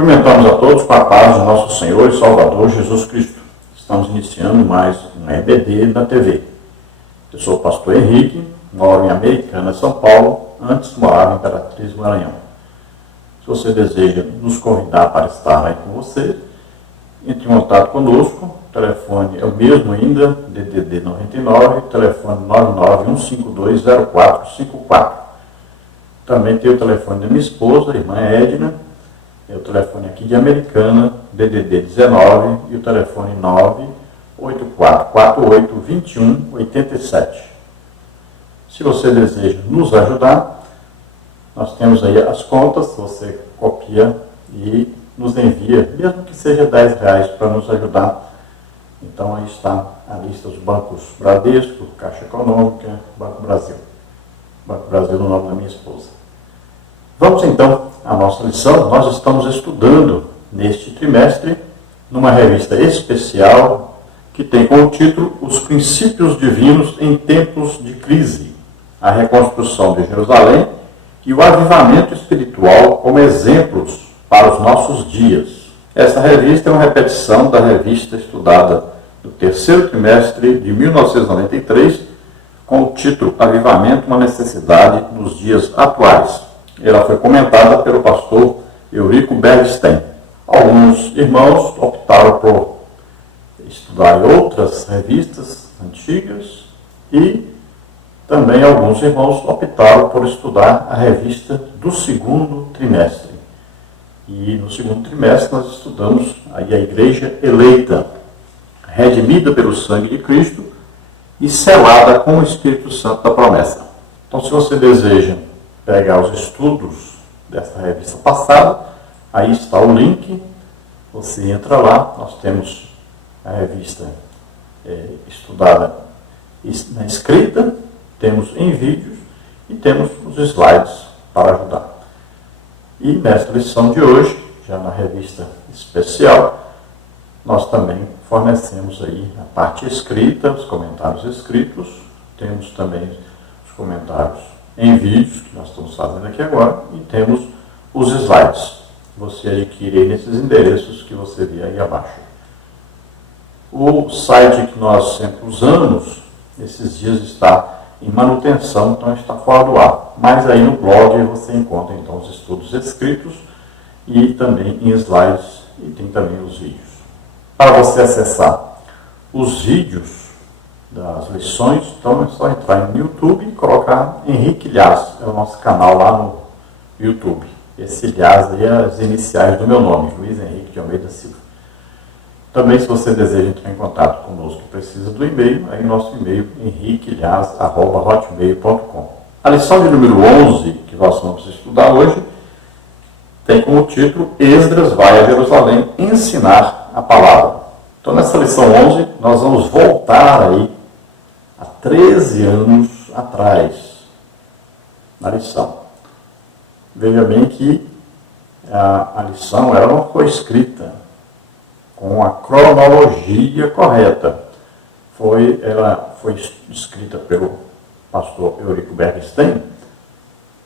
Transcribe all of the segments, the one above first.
Cumprimentamos a todos com a paz de nosso Senhor e Salvador Jesus Cristo. Estamos iniciando mais um EBD da TV. Eu sou o pastor Henrique, moro em Americana, São Paulo, antes morava em Imperatriz, Maranhão. Se você deseja nos convidar para estar aí com você, entre em contato conosco. O telefone é o mesmo ainda, DDD 99, telefone 991520454. Também tem o telefone da minha esposa, a irmã Edna, é o telefone aqui de Americana, DDD 19, e o telefone 984482187. Se você deseja nos ajudar, nós temos aí as contas, você copia e nos envia, mesmo que seja R$10 para nos ajudar. Então aí está a lista dos bancos Bradesco, Caixa Econômica, Banco Brasil. Banco Brasil no nome da minha esposa. Vamos então à nossa lição. Nós estamos estudando neste trimestre numa revista especial que tem como título Os Princípios Divinos em Tempos de Crise, a reconstrução de Jerusalém e o avivamento espiritual como exemplos para os nossos dias. Esta revista é uma repetição da revista estudada no terceiro trimestre de 1993, com o título Avivamento, uma necessidade nos dias atuais. Ela foi comentada pelo pastor Eurico Bergstein. Alguns irmãos optaram por estudar outras revistas antigas e também alguns irmãos optaram por estudar a revista do segundo trimestre. E no segundo trimestre nós estudamos aí a Igreja Eleita, redimida pelo sangue de Cristo e selada com o Espírito Santo da promessa. Então, se você deseja pegar os estudos dessa revista passada, aí está o link, você entra lá, nós temos a revista estudada na escrita, temos em vídeos e temos os slides para ajudar. E nesta lição de hoje, já na revista especial, nós também fornecemos aí a parte escrita, os comentários escritos, temos também os comentários em vídeos, que nós estamos fazendo aqui agora, e temos os slides. Você adquire nesses endereços que você vê aí abaixo. O site que nós sempre usamos, esses dias está em manutenção, então está fora do ar. Mas aí no blog você encontra então os estudos escritos e também em slides, e tem também os vídeos. Para você acessar os vídeos das lições, então é só entrar no YouTube e colocar Henrique Lhas, é o nosso canal lá no YouTube. Esse Lhas aí é as iniciais do meu nome, Luiz Henrique de Almeida Silva. Também, se você deseja entrar em contato conosco, precisa do e-mail, aí nosso e-mail henriquelhas@hotmail.com. A lição de número 11, que nós vamos estudar hoje, tem como título Esdras vai a Jerusalém ensinar a palavra. Então, nessa lição 11, nós vamos voltar aí há 13 anos atrás, na lição. Veja bem que a lição ela não foi escrita com a cronologia correta. Ela foi escrita pelo pastor Eurico Bergstein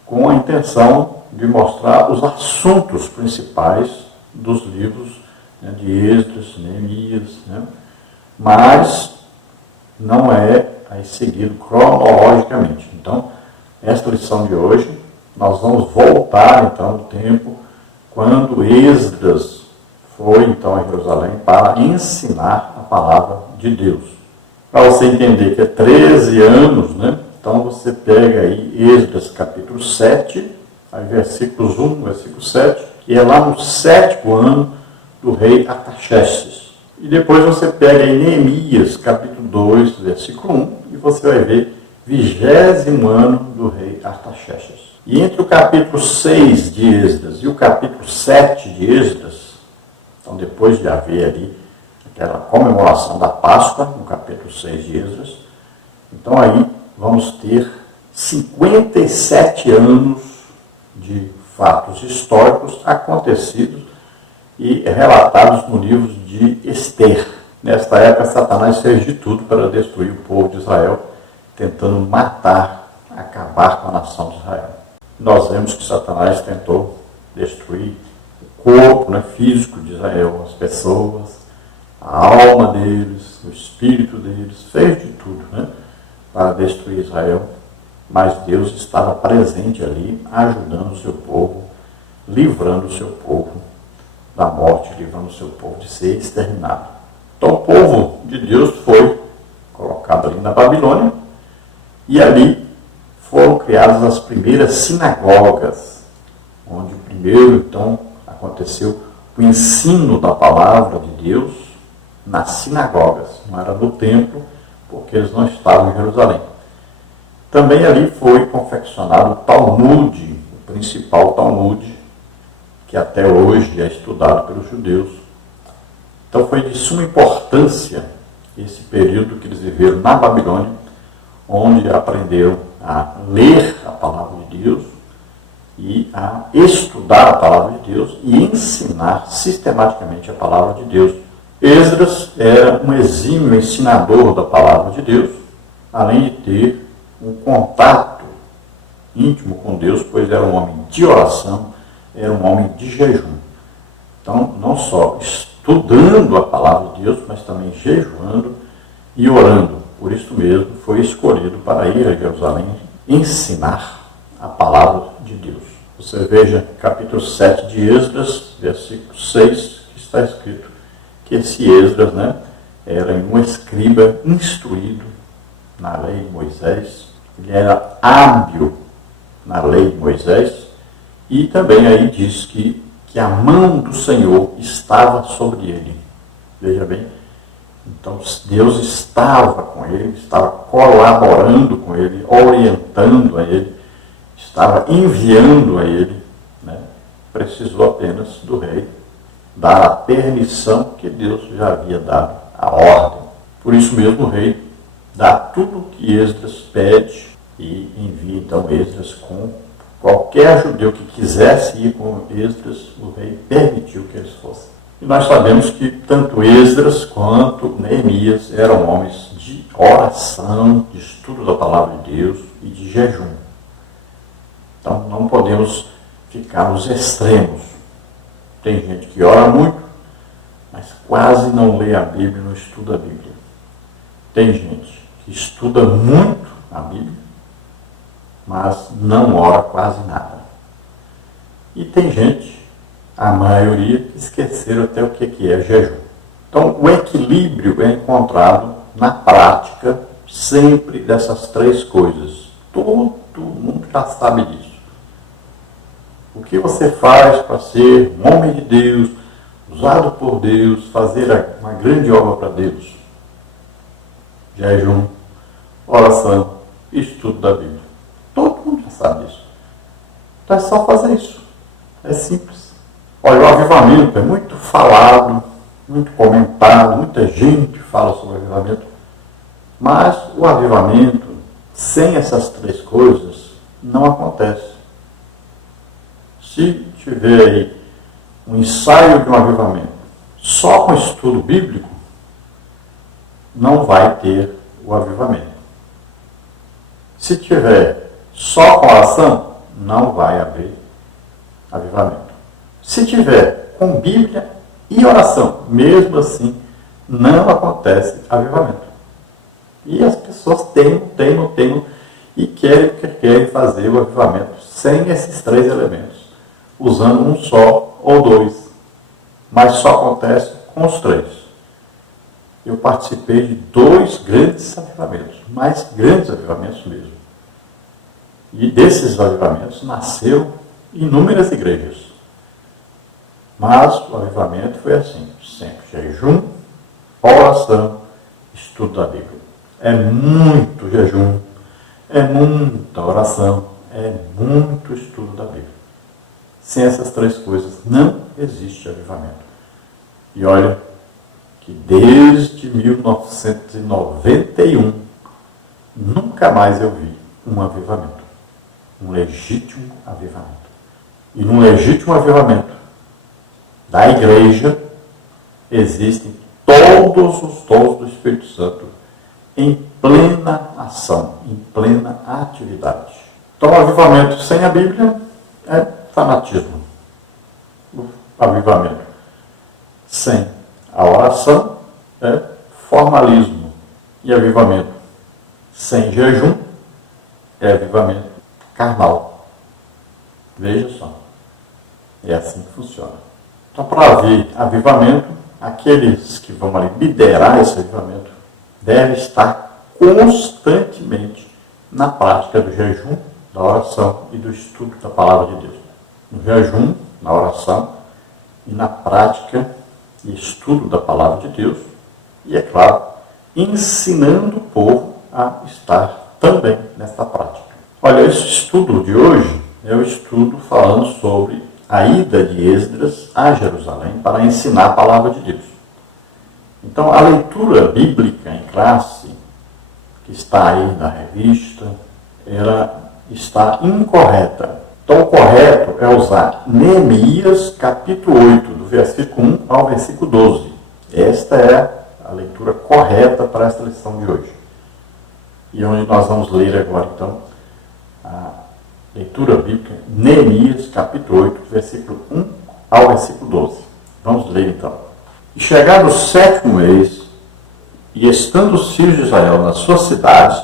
com a intenção de mostrar os assuntos principais dos livros, né, de Esdras, Neemias, né, mas não é aí seguido cronologicamente. Então, esta lição de hoje, nós vamos voltar então no tempo quando Esdras foi então a Jerusalém para ensinar a palavra de Deus. Para você entender que é 13 anos, né? Então você pega aí Esdras capítulo 7, aí versículos 1, versículo 7, que é lá no 7º ano do rei Artaxerxes. E depois você pega aí Neemias capítulo 2, versículo 1, e você vai ver 20º ano do rei Artaxerxes. E entre o capítulo 6 de Esdras e o capítulo 7 de Esdras, então, depois de haver ali aquela comemoração da Páscoa, no capítulo 6 de Esdras, então aí vamos ter 57 anos de fatos históricos acontecidos e relatados no livro de Ester. Nesta época, Satanás fez de tudo para destruir o povo de Israel, tentando matar, acabar com a nação de Israel. Nós vemos que Satanás tentou destruir o corpo, né, físico de Israel, as pessoas, a alma deles, o espírito deles, fez de tudo, né, para destruir Israel. Mas Deus estava presente ali, ajudando o seu povo, livrando o seu povo da morte, livrando o seu povo de ser exterminado. Então o povo de Deus foi colocado ali na Babilônia, e ali foram criadas as primeiras sinagogas, onde primeiro então aconteceu o ensino da palavra de Deus nas sinagogas, não era no templo, porque eles não estavam em Jerusalém. Também ali foi confeccionado o Talmud, o principal Talmud, que até hoje é estudado pelos judeus. Então foi de suma importância esse período que eles viveram na Babilônia, onde aprenderam a ler a palavra de Deus e a estudar a palavra de Deus e ensinar sistematicamente a palavra de Deus. Esdras era um exímio ensinador da palavra de Deus, além de ter um contato íntimo com Deus, pois era um homem de oração, era um homem de jejum. Então, não só estudando a palavra de Deus, mas também jejuando e orando. Por isso mesmo, foi escolhido para ir a Jerusalém ensinar a palavra de Deus. Você veja capítulo 7 de Esdras, versículo 6, que está escrito que esse Esdras, né, era um escriba instruído na lei de Moisés, ele era hábil na lei de Moisés, e também aí diz que a mão do Senhor estava sobre ele. Veja bem, então Deus estava com ele, estava colaborando com ele, orientando a ele, estava enviando a ele, né? Precisou apenas do rei dar a permissão que Deus já havia dado, a ordem. Por isso mesmo o rei dá tudo o que Esdras pede e envia então Esdras com qualquer judeu que quisesse ir com Esdras, o rei permitiu que eles fossem. E nós sabemos que tanto Esdras quanto Neemias eram homens de oração, de estudo da palavra de Deus e de jejum. Então não podemos ficar nos extremos. Tem gente que ora muito, mas quase não lê a Bíblia, não estuda a Bíblia. Tem gente que estuda muito a Bíblia, mas não ora quase nada. E tem gente, a maioria, que esqueceram até o que é jejum. Então, o equilíbrio é encontrado na prática sempre dessas três coisas. Todo mundo já sabe disso. O que você faz para ser um homem de Deus, usado por Deus, fazer uma grande obra para Deus? Jejum, oração, estudo da Bíblia. Todo mundo já sabe disso. Então é só fazer isso. É simples. Olha, o avivamento é muito falado, muito comentado, muita gente fala sobre o avivamento. Mas o avivamento, sem essas três coisas, não acontece. Se tiver aí um ensaio de um avivamento só com estudo bíblico, não vai ter o avivamento. Se tiver só com oração, não vai haver avivamento. Se tiver com Bíblia e oração, mesmo assim, não acontece avivamento. E as pessoas teimam e querem fazer o avivamento sem esses três elementos, usando um só ou dois. Mas só acontece com os três. Eu participei de 2 grandes avivamentos, mais grandes avivamentos mesmo. E desses avivamentos nasceram inúmeras igrejas. Mas o avivamento foi assim, sempre jejum, oração, estudo da Bíblia. É muito jejum, é muita oração, é muito estudo da Bíblia. Sem essas três coisas não existe avivamento. E olha que desde 1991 nunca mais eu vi um avivamento. Um legítimo avivamento. E num legítimo avivamento da igreja existem todos os dons do Espírito Santo em plena ação, em plena atividade. Então o avivamento sem a Bíblia é fanatismo. avivamento. Sem a oração é formalismo e avivamento. Sem jejum é avivamento carnal. Veja só. É assim que funciona. Então, para haver avivamento, aqueles que vão ali liderar esse avivamento devem estar constantemente na prática do jejum, da oração e do estudo da palavra de Deus. No jejum, na oração e na prática e estudo da palavra de Deus. E, é claro, ensinando o povo a estar também nesta prática. Olha, esse estudo de hoje é o estudo falando sobre a ida de Esdras a Jerusalém para ensinar a palavra de Deus. Então, a leitura bíblica em classe, que está aí na revista, ela está incorreta. Então, o correto é usar Neemias, capítulo 8, do versículo 1 ao versículo 12. Esta é a leitura correta para esta lição de hoje. E onde nós vamos ler agora, então, a leitura bíblica, Neemias, capítulo 8, versículo 1 ao versículo 12. Vamos ler, então. E chegado o 7º mês, e estando os filhos de Israel nas suas cidades,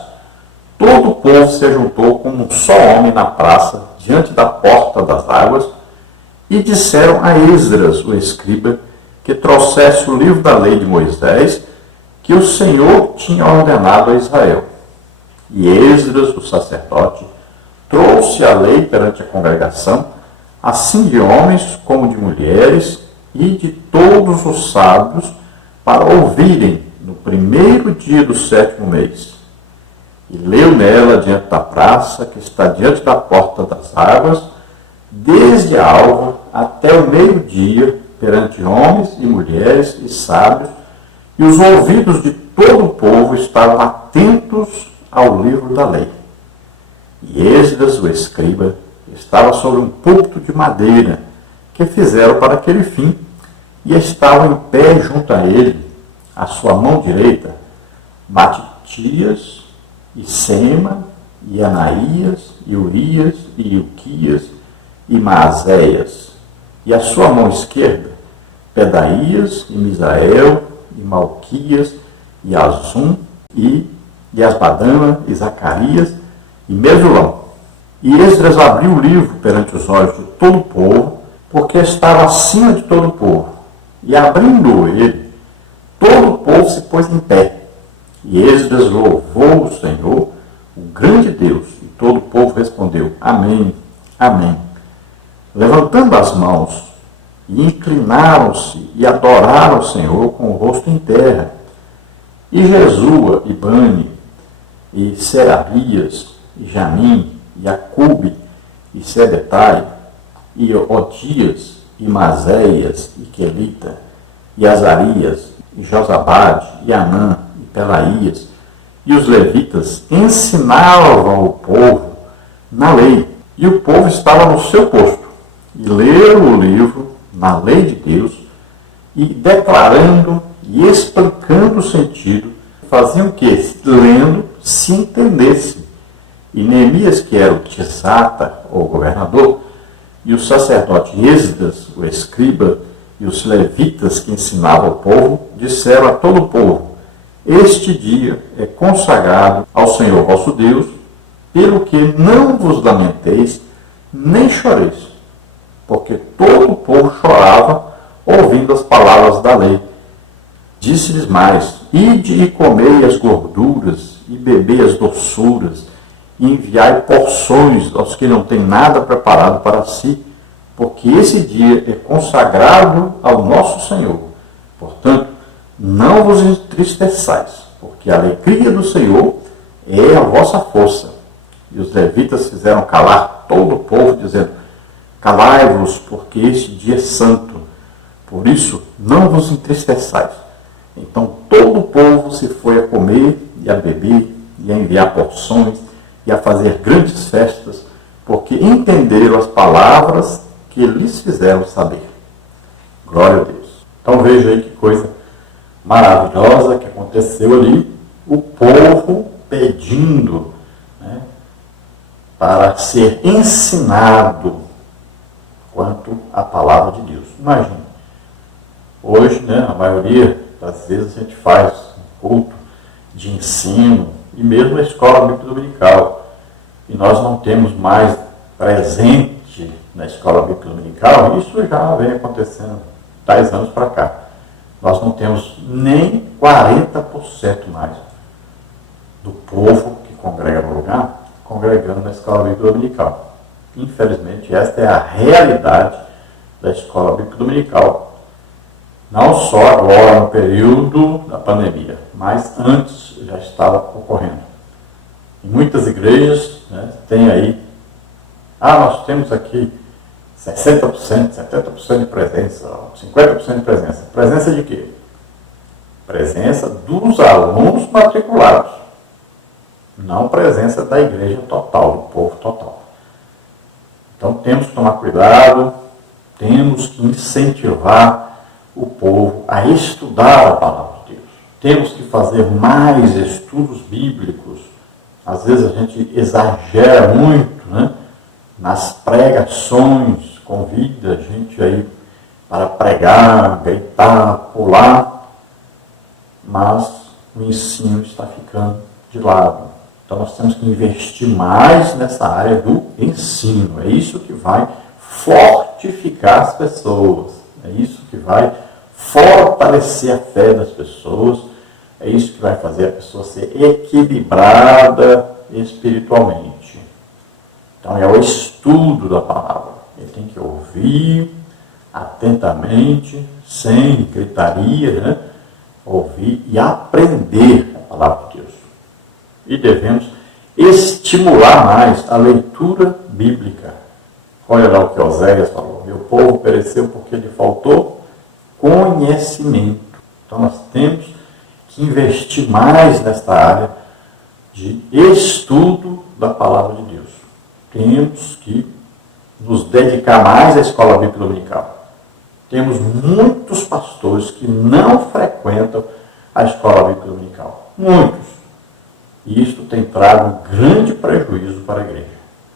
todo o povo se juntou como um só homem na praça, diante da porta das águas, e disseram a Esdras, o escriba, que trouxesse o livro da lei de Moisés, que o Senhor tinha ordenado a Israel. E Esdras, o sacerdote, trouxe a lei perante a congregação, assim de homens como de mulheres, e de todos os sábios, para ouvirem no primeiro dia do 7º mês. E leu nela diante da praça, que está diante da porta das águas, desde a alva até o meio-dia, perante homens e mulheres e sábios, e os ouvidos de todo o povo estavam atentos ao livro da lei. E Esdras, o escriba, estava sobre um púlpito de madeira, que fizeram para aquele fim, e estava em pé junto a ele, à sua mão direita, Matitias, e Sema, e Anaías, e Urias, e Ilquias, e Maazéias, e à sua mão esquerda, Pedaías, e Misael, e Malquias, e Azum, e Asbadana, e Zacarias, e Mesulão. E Esdras abriu o livro perante os olhos de todo o povo, porque estava acima de todo o povo. E abrindo ele, todo o povo se pôs em pé. E Esdras louvou o Senhor, o grande Deus, e todo o povo respondeu, Amém, Amém. Levantando as mãos, e inclinaram-se e adoraram o Senhor com o rosto em terra. E Jesua, e Bani, e Serabias, e Jamim, e Acube, e Sebetai, e Odias, e Mazéias, e Quelita, e Azarias, e Josabade, e Anã, e Pelaías, e os levitas ensinavam o povo na lei, e o povo estava no seu posto, e leram o livro na lei de Deus, e declarando e explicando o sentido, faziam que, lendo, se entendesse. E Neemias, que era o Tisata, ou governador, e o sacerdote Esdras, o escriba, e os levitas que ensinavam o povo, disseram a todo o povo, este dia é consagrado ao Senhor vosso Deus, pelo que não vos lamenteis, nem choreis, porque todo o povo chorava, ouvindo as palavras da lei. Disse-lhes mais, ide e comei as gorduras, e bebei as doçuras, e enviai porções aos que não têm nada preparado para si, porque esse dia é consagrado ao nosso Senhor. Portanto, não vos entristeçais, porque a alegria do Senhor é a vossa força. E os levitas fizeram calar todo o povo, dizendo, calai-vos, porque este dia é santo. Por isso, não vos entristeçais. Então todo o povo se foi a comer e a beber, e a enviar porções, e a fazer grandes festas, porque entenderam as palavras que lhes fizeram saber. Glória a Deus. Então veja aí que coisa maravilhosa que aconteceu ali. O povo pedindo, né, para ser ensinado quanto a palavra de Deus. Imagine, hoje, né, a maioria das vezes a gente faz um culto de ensino, e mesmo a escola bíblica dominical, e nós não temos mais presente na escola bíblica dominical, isso já vem acontecendo 10 anos para cá. Nós não temos nem 40% mais do povo que congrega no lugar, congregando na escola bíblica dominical. Infelizmente, esta é a realidade da escola bíblica dominical, não só agora no período da pandemia, mas antes já estava ocorrendo. Em muitas igrejas, né, tem aí, nós temos aqui 60%, 70% de presença, 50% de presença. Presença de quê? Presença dos alunos matriculados, não presença da igreja total, do povo total. Então temos que tomar cuidado, temos que incentivar o povo a estudar a palavra de Deus. Temos que fazer mais estudos bíblicos. Às vezes a gente exagera muito, né, nas pregações, convida a gente aí para pregar, gritar, pular, mas o ensino está ficando de lado. Então nós temos que investir mais nessa área do ensino. É isso que vai fortificar as pessoas. É isso que vai fortalecer a fé das pessoas. É isso que vai fazer a pessoa ser equilibrada espiritualmente. Então é o estudo da palavra. Ele tem que ouvir atentamente, sem gritaria, né? Ouvir e aprender a palavra de Deus. E devemos estimular mais a leitura bíblica. Olha lá o que Oséias falou. Meu povo pereceu porque lhe faltou conhecimento. Então nós temos que investir mais nesta área de estudo da palavra de Deus. Temos que nos dedicar mais à escola bíblica dominical. Temos muitos pastores que não frequentam a escola bíblica dominical. Muitos. E isso tem trago um grande prejuízo para a igreja.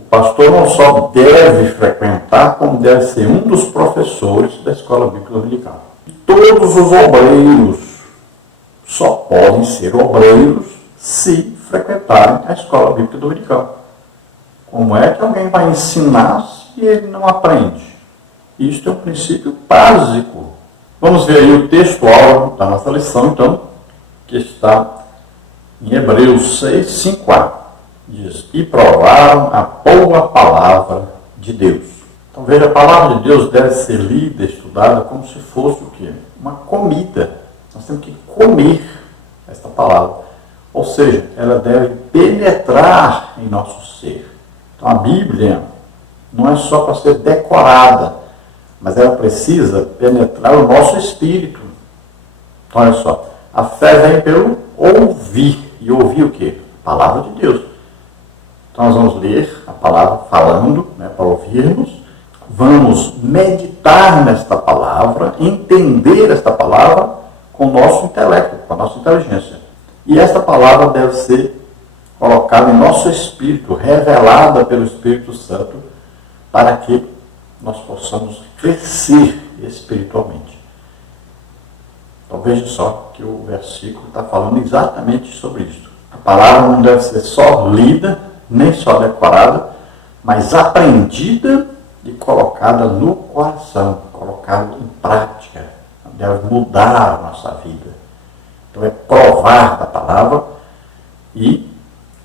O pastor não só deve frequentar, como deve ser um dos professores da escola bíblica dominical. E todos os obreiros só podem ser obreiros se frequentarem a escola bíblica dominical. Como é que alguém vai ensinar se ele não aprende? Isto é um princípio básico. Vamos ver aí o texto-aula da nossa lição, então, que está em Hebreus 6, 5a. Diz, e provaram a boa palavra de Deus. Então veja, a palavra de Deus deve ser lida, estudada, como se fosse o quê? Uma comida. Nós temos que comer esta palavra. Ou seja, ela deve penetrar em nosso ser. Então a Bíblia não é só para ser decorada, mas ela precisa penetrar o nosso espírito. Então olha só, a fé vem pelo ouvir. E ouvir o quê? A palavra de Deus. Então nós vamos ler a palavra falando, né, para ouvirmos. Vamos meditar nesta palavra, entender esta palavra com o nosso intelecto, com a nossa inteligência. E esta palavra deve ser colocada em nosso espírito, revelada pelo Espírito Santo, para que nós possamos crescer espiritualmente. Então veja só que o versículo está falando exatamente sobre isso. A palavra não deve ser só lida, nem só decorada, mas aprendida e colocada no coração, colocada em prática. Deve mudar a nossa vida. Então é provar da palavra e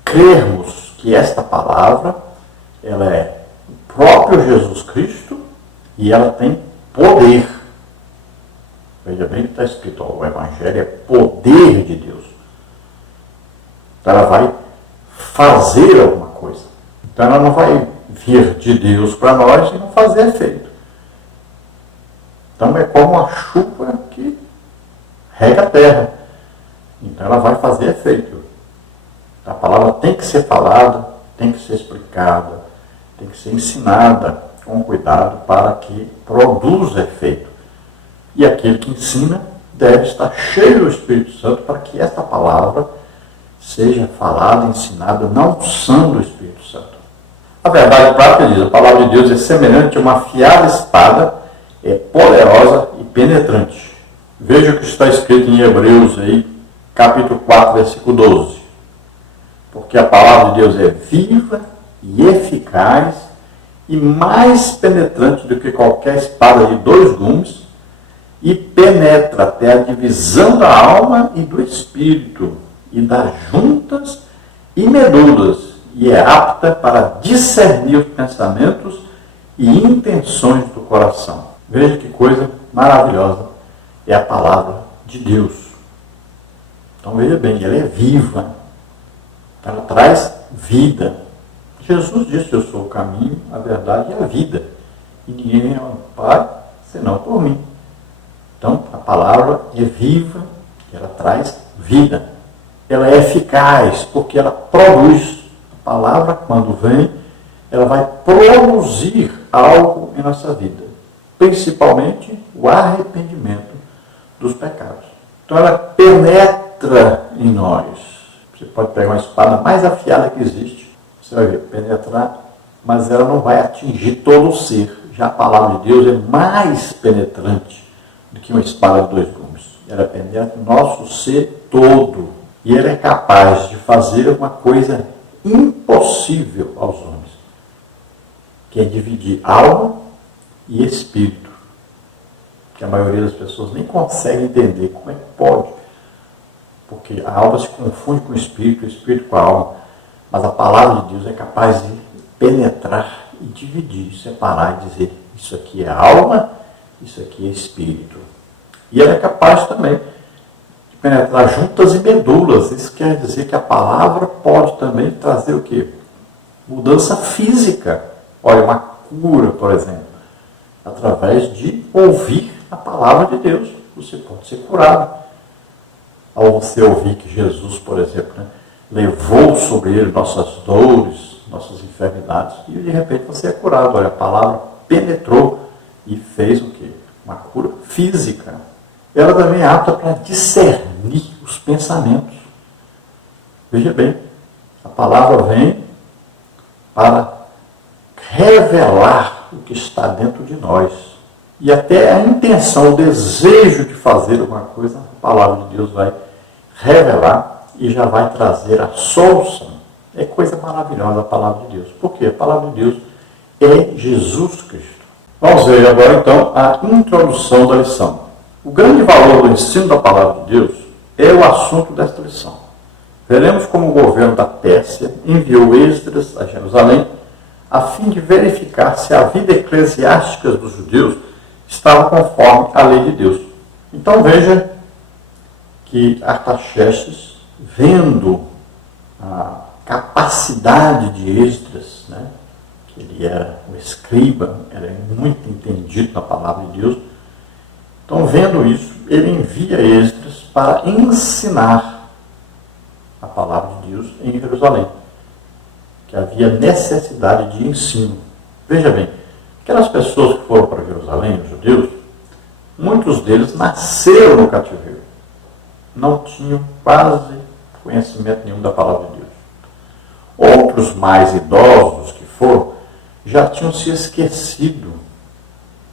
crermos que esta palavra, ela é o próprio Jesus Cristo e ela tem poder. Veja bem que está escrito, o Evangelho é poder de Deus. Então ela vai fazer alguma coisa. Então ela não vai vir de Deus para nós e não fazer efeito. Então é como uma chuva que rega a terra. Então ela vai fazer efeito. A palavra tem que ser falada, tem que ser explicada, tem que ser ensinada com cuidado para que produza efeito. E aquele que ensina deve estar cheio do Espírito Santo para que esta palavra seja falada, ensinada na unção do Espírito Santo. A verdade prática diz, a palavra de Deus é semelhante a uma afiada espada, é poderosa e penetrante. Veja o que está escrito em Hebreus, aí, capítulo 4, versículo 12. Porque a palavra de Deus é viva e eficaz e mais penetrante do que qualquer espada de 2 gumes e penetra até a divisão da alma e do espírito e das juntas e medulas e é apta para discernir os pensamentos e intenções do coração. Veja que coisa maravilhosa é a palavra de Deus. Então veja bem, ela é viva, ela traz vida. Jesus disse, eu sou o caminho, a verdade e a vida, e ninguém vem ao Pai senão por mim. Então a palavra é viva, ela traz vida. Ela é eficaz, porque ela produz. A palavra, quando vem, ela vai produzir algo em nossa vida, principalmente o arrependimento dos pecados. Então ela penetra em nós. Você pode pegar uma espada mais afiada que existe, você vai ver, penetrar, mas ela não vai atingir todo o ser. Já a palavra de Deus é mais penetrante do que uma espada de 2 gumes. Ela penetra o nosso ser todo. E ela é capaz de fazer uma coisa impossível aos homens, que é dividir alma e espírito. Que a maioria das pessoas nem consegue entender como é que pode. Porque a alma se confunde com o espírito com a alma. Mas a palavra de Deus é capaz de penetrar e dividir, separar e dizer, isso aqui é alma, isso aqui é espírito. E ela é capaz também penetrar juntas e medulas. Isso quer dizer que a palavra pode também trazer o quê? Mudança física. Olha, uma cura, por exemplo. Através de ouvir a palavra de Deus, você pode ser curado. Ao você ouvir que Jesus, por exemplo, levou sobre ele nossas dores, nossas enfermidades, e de repente você é curado. Olha, a palavra penetrou e fez o quê? Uma cura física. Ela também é apta para discernir os pensamentos. Veja bem, a palavra vem para revelar o que está dentro de nós. E até a intenção, o desejo de fazer alguma coisa, a palavra de Deus vai revelar e já vai trazer a solução. É coisa maravilhosa a palavra de Deus. Por quê? A palavra de Deus é Jesus Cristo. Vamos ver agora então a introdução da lição. O grande valor do ensino da palavra de Deus é o assunto desta lição. Veremos como o governo da Pérsia enviou Esdras a Jerusalém a fim de verificar se a vida eclesiástica dos judeus estava conforme a lei de Deus. Então veja que Artaxerxes, vendo a capacidade de Esdras, que ele era um escriba, era muito entendido na palavra de Deus. Então, vendo isso, ele envia Esdras para ensinar a palavra de Deus em Jerusalém, que havia necessidade de ensino. Veja bem, aquelas pessoas que foram para Jerusalém, os judeus, muitos deles nasceram no cativeiro, não tinham quase conhecimento nenhum da palavra de Deus. Outros mais idosos que foram, já tinham se esquecido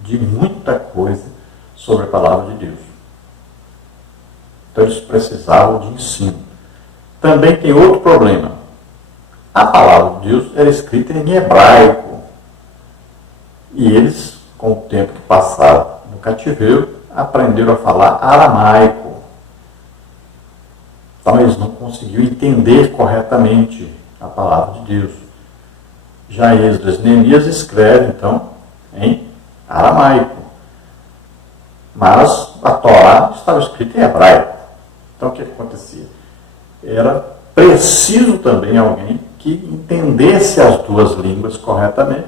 de muita coisa sobre a palavra de Deus. Então eles precisavam de ensino. Também tem outro problema. A palavra de Deus era escrita em hebraico. E eles, com o tempo que passaram no cativeiro, aprenderam a falar aramaico. Então eles não conseguiam entender corretamente a palavra de Deus. Já Esdras e Neemias escrevem, então, em aramaico. Mas a Torá estava escrita em hebraico. Então o que acontecia? Era preciso também alguém que entendesse as duas línguas corretamente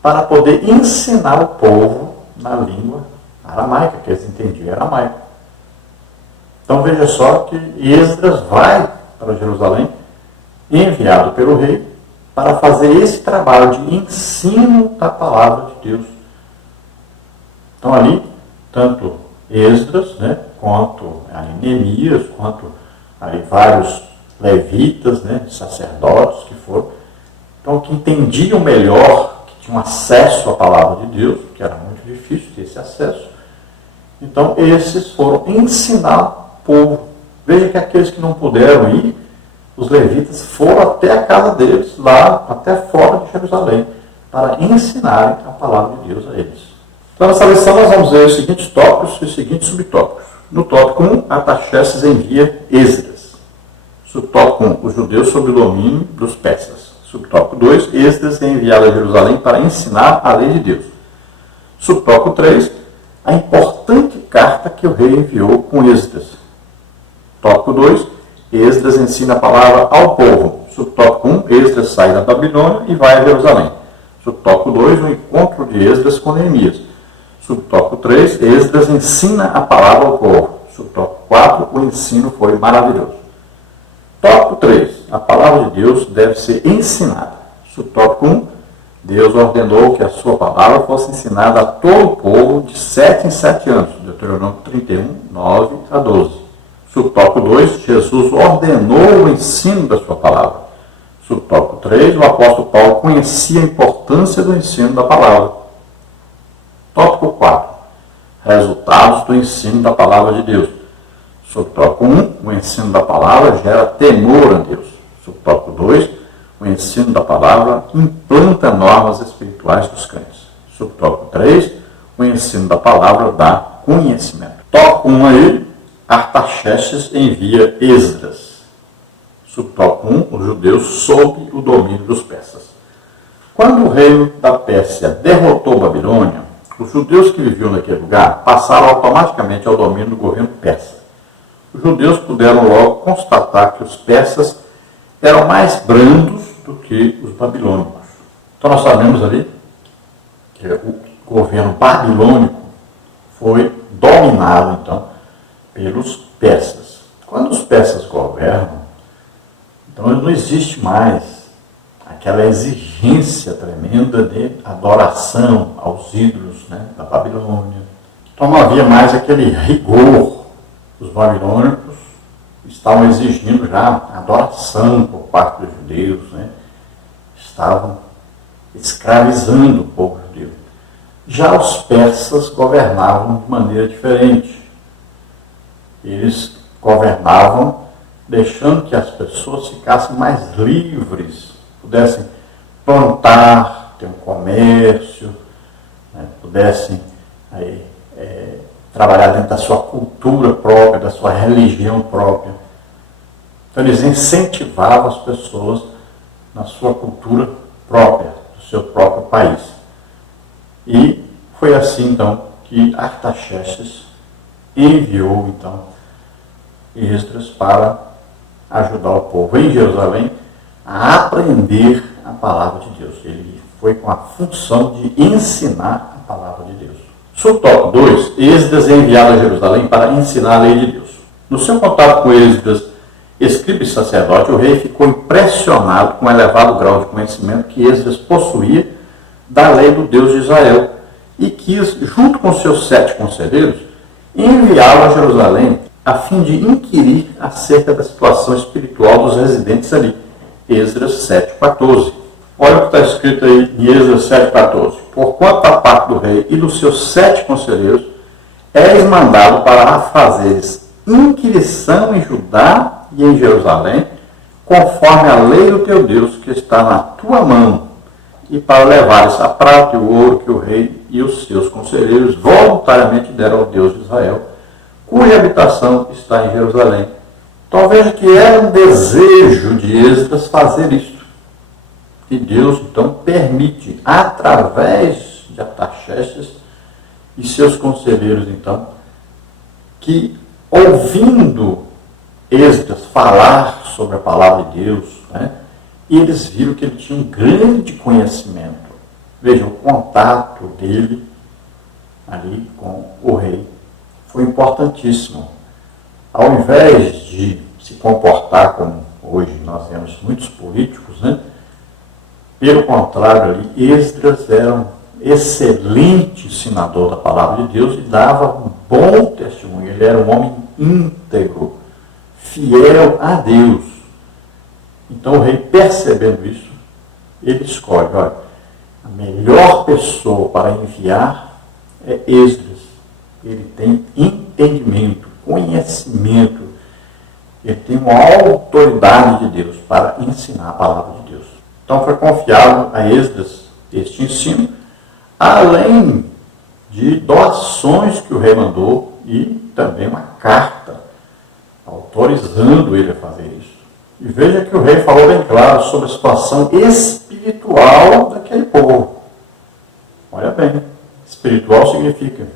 para poder ensinar o povo na língua aramaica, que eles entendiam aramaico. Então veja só que Esdras vai para Jerusalém, enviado pelo rei, para fazer esse trabalho de ensino da palavra de Deus. Então ali, tanto Esdras, quanto Neemias, quanto aí vários levitas, sacerdotes que foram, Então, que entendiam melhor, que tinham acesso à palavra de Deus, que era muito difícil ter esse acesso, então esses foram ensinar o povo. Veja que aqueles que não puderam ir, os levitas foram até a casa deles, lá até fora de Jerusalém, para ensinarem a palavra de Deus a eles. Então, nessa lição nós vamos ver os seguintes tópicos e os seguintes subtópicos. No tópico 1, Artaxerxes envia Esdras. Subtópico 1, os judeus sob o domínio dos persas. Subtópico 2, Esdras é enviado a Jerusalém para ensinar a lei de Deus. Subtópico 3, a importante carta que o rei enviou com Esdras. Tópico 2, Esdras ensina a palavra ao povo. Subtópico 1, Esdras sai da Babilônia e vai a Jerusalém. Subtópico 2, o encontro de Esdras com Neemias. Subtópico 3, Esdras ensina a palavra ao povo. Subtópico 4, o ensino foi maravilhoso. Tópico 3, a palavra de Deus deve ser ensinada. Subtópico 1, Deus ordenou que a sua palavra fosse ensinada a todo o povo de 7 em 7 anos. Deuteronômio 31, 9 a 12. Subtópico 2, Jesus ordenou o ensino da sua palavra. Subtópico 3, o apóstolo Paulo conhecia a importância do ensino da palavra. Tópico 4, resultados do ensino da palavra de Deus. Subtópico 1, o ensino da palavra gera temor a Deus. Subtópico 2, o ensino da palavra implanta normas espirituais dos crentes. Subtópico 3, o ensino da palavra dá conhecimento. Tópico 1 aí, Artaxerxes envia Esdras. Subtópico 1, os judeus sob o domínio dos persas. Quando o reino da Pérsia derrotou Babilônia, os judeus que viviam naquele lugar passaram automaticamente ao domínio do governo persa. Os judeus puderam logo constatar que os persas eram mais brandos do que os babilônicos. Então nós sabemos ali que o governo babilônico foi dominado então pelos persas. Quando os persas governam, então não existe mais aquela exigência tremenda de adoração aos ídolos, né, da Babilônia. Então não havia mais aquele rigor. Os babilônicos estavam exigindo já adoração por parte dos judeus, né? Estavam escravizando o povo judeu. Já os persas governavam de maneira diferente. Eles governavam deixando que as pessoas ficassem mais livres, pudessem plantar, ter um comércio, né? Pudessem aí, trabalhar dentro da sua cultura própria, da sua religião própria. Então eles incentivavam as pessoas na sua cultura própria, do seu próprio país. E foi assim então que Artaxerxes enviou então Esdras para ajudar o povo em Jerusalém a aprender a palavra de Deus. Ele foi com a função de ensinar a palavra de Deus. Subtópico 2, Esdras é enviado a Jerusalém para ensinar a lei de Deus. No seu contato com Esdras, escriba e sacerdote, o rei ficou impressionado com o elevado grau de conhecimento que Esdras possuía da lei do Deus de Israel e quis, junto com seus 7 conselheiros, enviá-lo a Jerusalém a fim de inquirir acerca da situação espiritual dos residentes ali. Esdras 7,14. Olha o que está escrito aí em Esdras 7,14. Porquanto da parte do rei e dos seus 7 conselheiros, és mandado para fazeres inquirição em Judá e em Jerusalém, conforme a lei do teu Deus que está na tua mão, e para levares a prata e o ouro que o rei e os seus conselheiros voluntariamente deram ao Deus de Israel, cuja habitação está em Jerusalém. Então veja que era um desejo de Esdras fazer isto. E Deus, então, permite, através de Artaxerxes e seus conselheiros, então, que, ouvindo Esdras falar sobre a palavra de Deus, né, eles viram que ele tinha um grande conhecimento. Vejam, o contato dele ali com o rei foi importantíssimo. Ao invés de se comportar como hoje nós vemos muitos políticos, né, pelo contrário, ali, Esdras era um excelente ensinador da palavra de Deus e dava um bom testemunho. Ele era um homem íntegro, fiel a Deus. Então o rei, percebendo isso, ele escolhe, olha, a melhor pessoa para enviar é Esdras. Ele tem entendimento, conhecimento, ele tem uma autoridade de Deus para ensinar a palavra de Deus. Então foi confiado a Esdras este ensino, além de doações que o rei mandou e também uma carta autorizando ele a fazer isso. E veja que o rei falou bem claro sobre a situação espiritual daquele povo. Olha bem, espiritual significa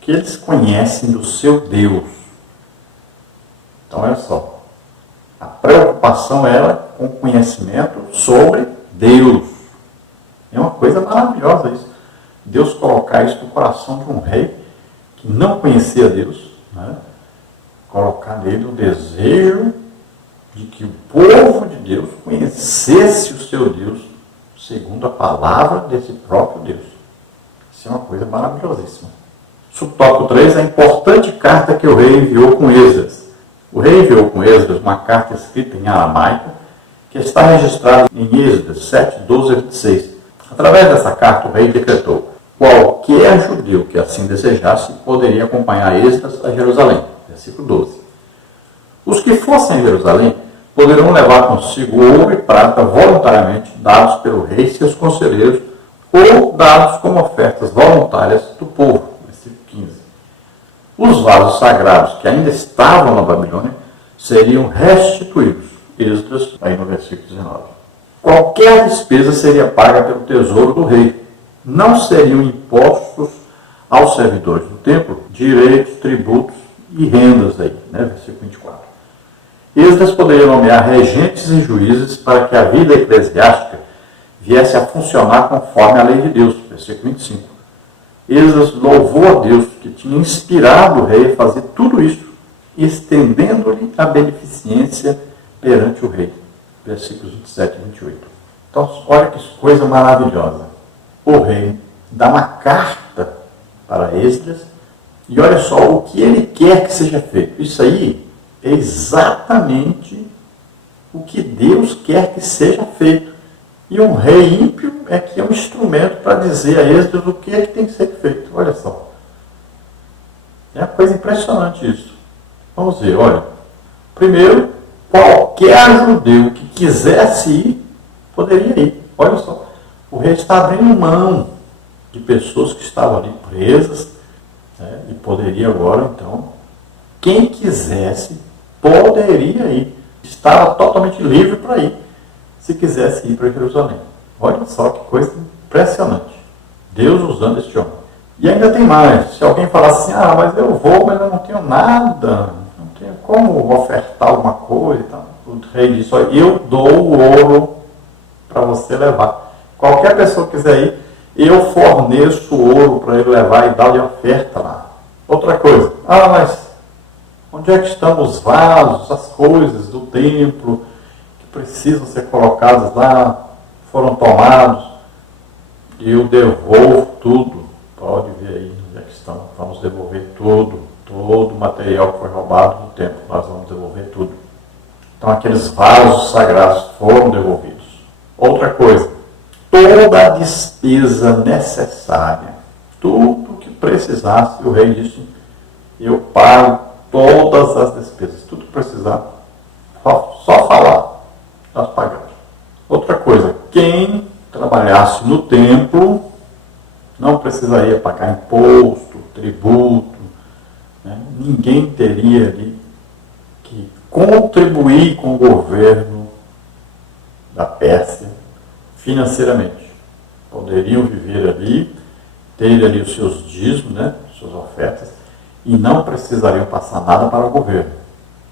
que eles conhecem do seu Deus. Então, olha só, a preocupação era com o conhecimento sobre Deus. É uma coisa maravilhosa isso. Deus colocar isso no coração de um rei que não conhecia Deus, né? Colocar nele o desejo de que o povo de Deus conhecesse o seu Deus segundo a palavra desse próprio Deus. Isso é uma coisa maravilhosíssima. Subtópico 3, a importante carta que o rei enviou com Esdras. O rei enviou com Esdras uma carta escrita em aramaico, que está registrada em Esdras 7, 12 a 26. Através dessa carta, o rei decretou: qualquer judeu que assim desejasse poderia acompanhar Esdras a Jerusalém. Versículo 12. Os que fossem a Jerusalém poderão levar consigo ouro e prata voluntariamente dados pelo rei e seus conselheiros, ou dados como ofertas voluntárias do povo. Versículo 15. Os vasos sagrados que ainda estavam na Babilônia seriam restituídos. Esdras, aí no versículo 19. Qualquer despesa seria paga pelo tesouro do rei. Não seriam impostos aos servidores do templo direitos, tributos e rendas aí, né? Versículo 24. Esdras poderia nomear regentes e juízes para que a vida eclesiástica viesse a funcionar conforme a lei de Deus. Versículo 25. Esdras louvou a Deus que tinha inspirado o rei a fazer tudo isso, estendendo-lhe a beneficência perante o rei. Versículos 27 e 28. Então, olha que coisa maravilhosa. O rei dá uma carta para Esdras e olha só o que ele quer que seja feito. Isso aí é exatamente o que Deus quer que seja feito. E um rei ímpio é que é um instrumento para dizer a Esdras o que é que tem que ser feito. Olha só. É uma coisa impressionante isso. Vamos ver, olha. Primeiro, qualquer judeu que quisesse ir, poderia ir. Olha só. O rei está abrindo mão de pessoas que estavam ali presas, né, e poderia agora, então, quem quisesse, poderia ir. Estava totalmente livre para ir, se quisesse ir para Jerusalém. Olha só que coisa impressionante. Deus usando este homem. E ainda tem mais. Se alguém falar assim, mas eu vou, mas eu não tenho nada, não tenho como ofertar alguma coisa. Então, o rei disse, olha, eu dou o ouro para você levar. Qualquer pessoa que quiser ir, eu forneço ouro para ele levar e dar de oferta lá. Outra coisa, mas onde é que estão os vasos, as coisas do templo que precisam ser colocadas lá, foram tomados? Eu devolvo tudo. Pode ver aí onde é que estão. Vamos devolver tudo. Todo o material que foi roubado do templo, nós vamos devolver tudo. Então aqueles vasos sagrados foram devolvidos. Outra coisa, toda a despesa necessária, tudo que precisasse, o rei disse, eu pago todas as despesas, tudo que precisar, só falar, nós pagamos. Outra coisa, quem trabalhasse no templo não precisaria pagar imposto, tributo, né? Ninguém teria ali que contribuir com o governo da Pérsia financeiramente. Poderiam viver ali, ter ali os seus dízimos, né, suas ofertas, e não precisariam passar nada para o governo.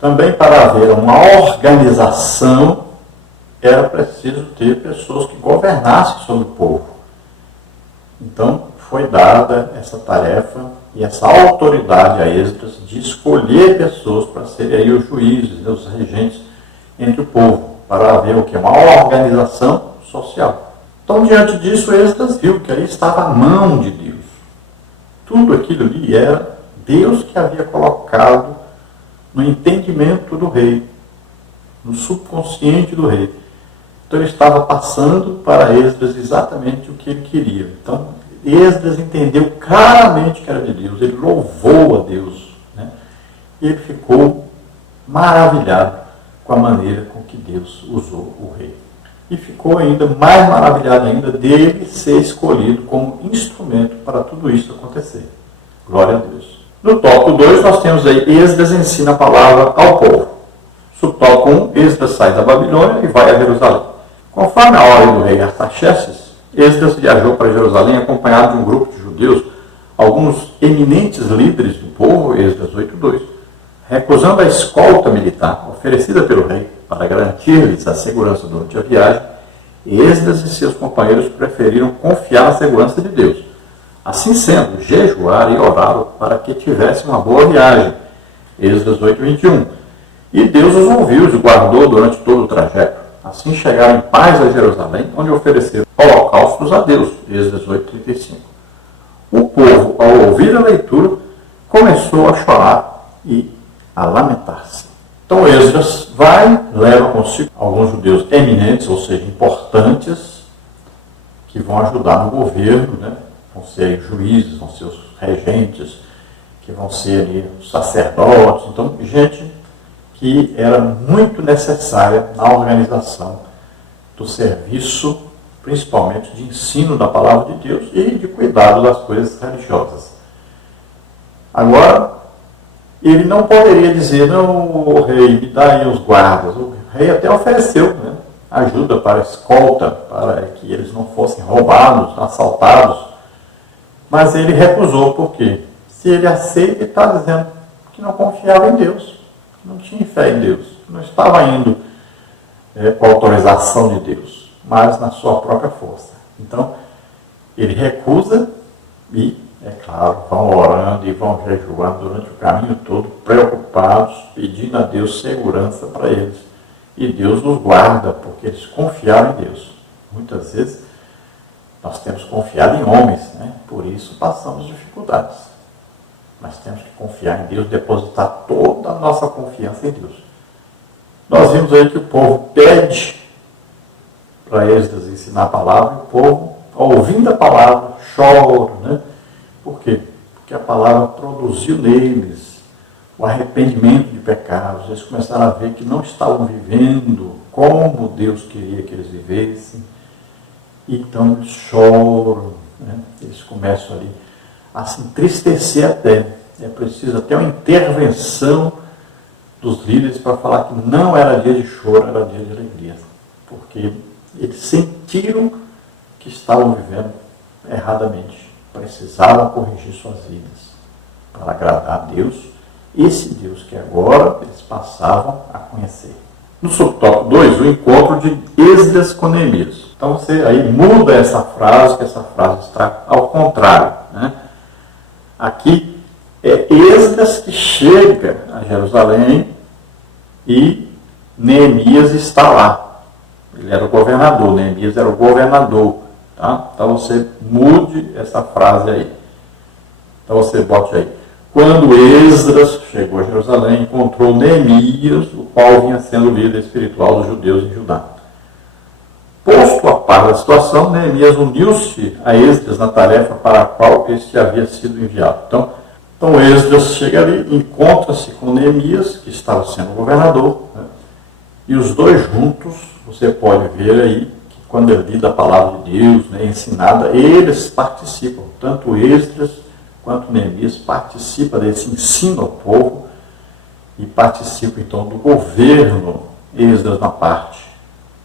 Também para haver uma organização, era preciso ter pessoas que governassem sobre o povo. Então, foi dada essa tarefa e essa autoridade a Esdras de escolher pessoas para serem aí os juízes, os regentes entre o povo, para haver o que? Uma organização social. Então, diante disso, Esdras viu que ali estava a mão de Deus. Tudo aquilo ali era Deus que havia colocado no entendimento do rei, no subconsciente do rei. Então ele estava passando para Esdras exatamente o que ele queria. Então Esdras entendeu claramente que era de Deus, ele louvou a Deus, né? E ele ficou maravilhado com a maneira com que Deus usou o rei. E ficou ainda mais maravilhado ainda dele ser escolhido como instrumento para tudo isso acontecer. Glória a Deus. No tópico 2 nós temos aí Esdras ensina a palavra ao povo. Subtópico 1, Esdras sai da Babilônia e vai a Jerusalém. Conforme a ordem do rei Artaxerxes, Esdras viajou para Jerusalém acompanhado de um grupo de judeus, alguns eminentes líderes do povo, Esdras 8.2, recusando a escolta militar oferecida pelo rei para garantir-lhes a segurança durante a viagem. Esdras e seus companheiros preferiram confiar na segurança de Deus. Assim sendo, jejuaram e oraram para que tivessem uma boa viagem. Esdras 8.21. E Deus os ouviu e os guardou durante todo o trajeto. Assim chegaram em paz a Jerusalém, onde ofereceram holocaustos a Deus. Esdras 8.35. O povo, ao ouvir a leitura, começou a chorar e a lamentar-se. Então Esdras vai, leva consigo alguns judeus eminentes, ou seja, importantes, que vão ajudar no governo, né? Vão ser juízes, vão ser os regentes, que vão ser ali os sacerdotes. Então, gente que era muito necessária na organização do serviço, principalmente de ensino da palavra de Deus e de cuidado das coisas religiosas. Agora, ele não poderia dizer, não, o rei, me dá aí os guardas. O rei até ofereceu, né, ajuda para a escolta, para que eles não fossem roubados, assaltados. Mas ele recusou, porque se ele aceita, ele está dizendo que não confiava em Deus, que não tinha fé em Deus, que não estava indo com a autorização de Deus, mas na sua própria força. Então, ele recusa e, é claro, vão orando e vão jejuando durante o caminho todo, preocupados, pedindo a Deus segurança para eles. E Deus os guarda, porque eles confiaram em Deus. Muitas vezes, nós temos confiado em homens, né? Por isso passamos dificuldades. Mas temos que confiar em Deus, depositar toda a nossa confiança em Deus. Nós vimos aí que o povo pede para Esdras ensinar a palavra, e o povo, ouvindo a palavra, chora, né? Por quê? Porque a palavra produziu neles o arrependimento de pecados. Eles começaram a ver que não estavam vivendo como Deus queria que eles vivessem. Então eles choram, né? Eles começam ali a se entristecer até. É preciso até uma intervenção dos líderes para falar que não era dia de choro, era dia de alegria. Porque eles sentiram que estavam vivendo erradamente. Precisavam corrigir suas vidas para agradar a Deus, esse Deus que agora eles passavam a conhecer. No subtópico 2, o encontro de Esdras com Neemias. Então você aí muda essa frase, que essa frase está ao contrário, né? Aqui é Esdras que chega a Jerusalém e Neemias está lá. Ele era o governador, Neemias era o governador. Tá? Então você mude essa frase aí. Então você bote aí. Quando Esdras chegou a Jerusalém, encontrou Neemias, o qual vinha sendo o líder espiritual dos judeus em Judá. Posto a par da situação, Neemias uniu-se a Esdras na tarefa para a qual este havia sido enviado. Então Esdras chega ali, encontra-se com Neemias, que estava sendo governador, né? E os dois juntos, você pode ver aí, que quando é lida a palavra de Deus, né, ensinada, eles participam, tanto Esdras quanto Neemias participa desse ensino ao povo e participa então do governo, Esdras na parte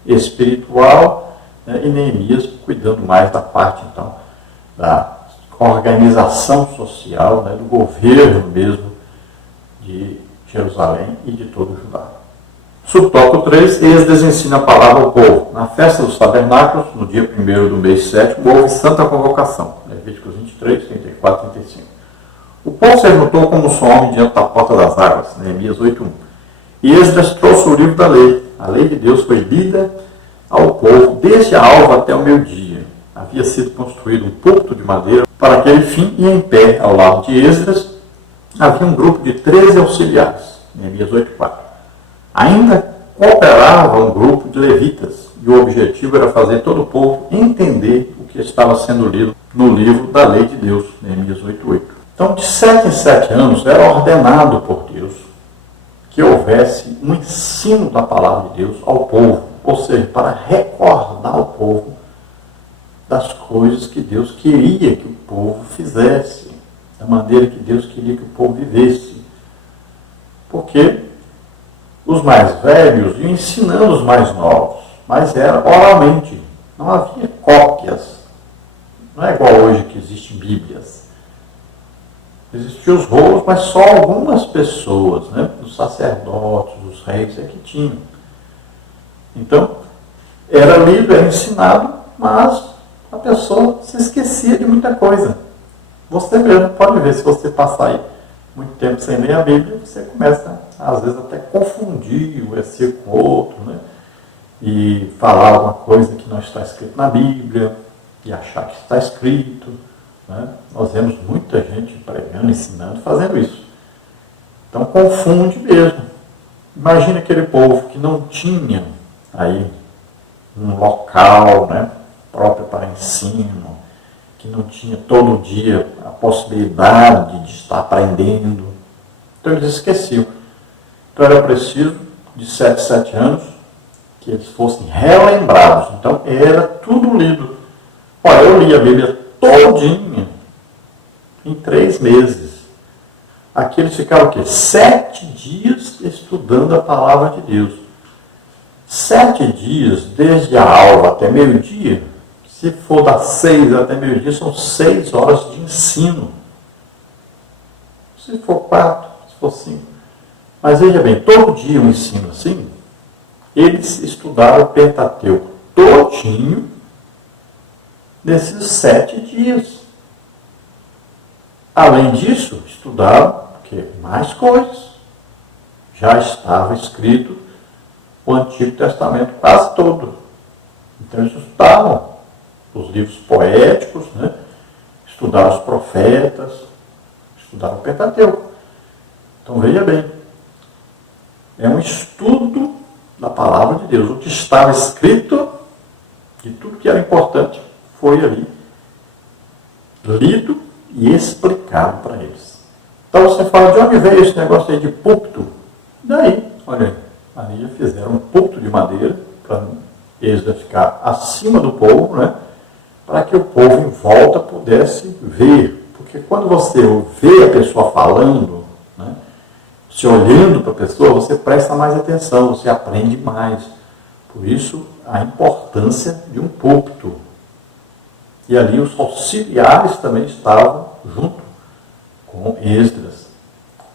espiritual, né, e Neemias cuidando mais da parte então da organização social, né, do governo mesmo de Jerusalém e de todo o Judá. Subtópico 3, Esdras ensina a palavra ao povo. Na festa dos tabernáculos, no dia 1º do mês 7º, houve santa convocação. Levíticos 23, 34 e 35. O povo se ajuntou como um só homem diante da porta das águas. Neemias 8:1. E Esdras trouxe o livro da lei. A lei de Deus foi lida ao povo desde a alva até o meio-dia. Havia sido construído um púlpito de madeira para aquele fim, e em pé, ao lado de Esdras, havia um grupo de 13 auxiliares. Neemias 8:4. Ainda cooperava um grupo de levitas, E o objetivo era fazer todo o povo entender o que estava sendo lido no livro da lei de Deus, Neemias 8:8. Então, de 7 em 7 anos, era ordenado por Deus que houvesse um ensino da palavra de Deus ao povo, ou seja, para recordar o povo das coisas que Deus queria que o povo fizesse, da maneira que Deus queria que o povo vivesse. Porque os mais velhos iam ensinando os mais novos, mas era oralmente, não havia cópias. Não é igual hoje que existem bíblias. Existiam os rolos, mas só algumas pessoas, né? Os sacerdotes, os reis é que tinham. Então, era lido, era ensinado, mas a pessoa se esquecia de muita coisa. Você mesmo pode ver, se você passar aí muito tempo sem ler a Bíblia, você começa, às vezes, até confundir um versículo com outro, né? E falar alguma coisa que não está escrito na Bíblia, e achar que está escrito, né? Nós vemos muita gente pregando, ensinando, fazendo isso. Então confunde mesmo. Imagina aquele povo que não tinha aí um local, né, próprio para ensino, que não tinha todo dia a possibilidade de estar aprendendo. Então eles esqueciam. Então era preciso, de 7 em 7 anos, que eles fossem relembrados. Então era tudo lido. Olha, eu li a Bíblia todinha em 3 meses. Aqui eles ficaram o quê? 7 dias estudando a palavra de Deus. 7 dias, desde a alva até meio-dia, se for das 6 até meio-dia, são 6 horas de ensino. Se for 4, se for 5. Mas veja bem, todo dia um ensino assim, eles estudaram o Pentateuco todinho nesses 7 dias. Além disso, estudaram mais coisas. Já estava escrito o Antigo Testamento quase todo. Então eles estudaram os livros poéticos, né? Estudaram os profetas, estudaram o Pentateuco. Então veja bem, é um estudo da palavra de Deus. O que estava escrito, de tudo que era importante, foi ali lido e explicado para eles. Então você fala, de onde veio esse negócio aí de púlpito? Daí, olha aí, ali já fizeram um púlpito de madeira para eles ficar acima do povo, né? Para que o povo em volta pudesse ver. Porque quando você vê a pessoa falando, né? Se olhando para a pessoa, você presta mais atenção, você aprende mais. Por isso, a importância de um púlpito. E ali os auxiliares também estavam junto com Esdras,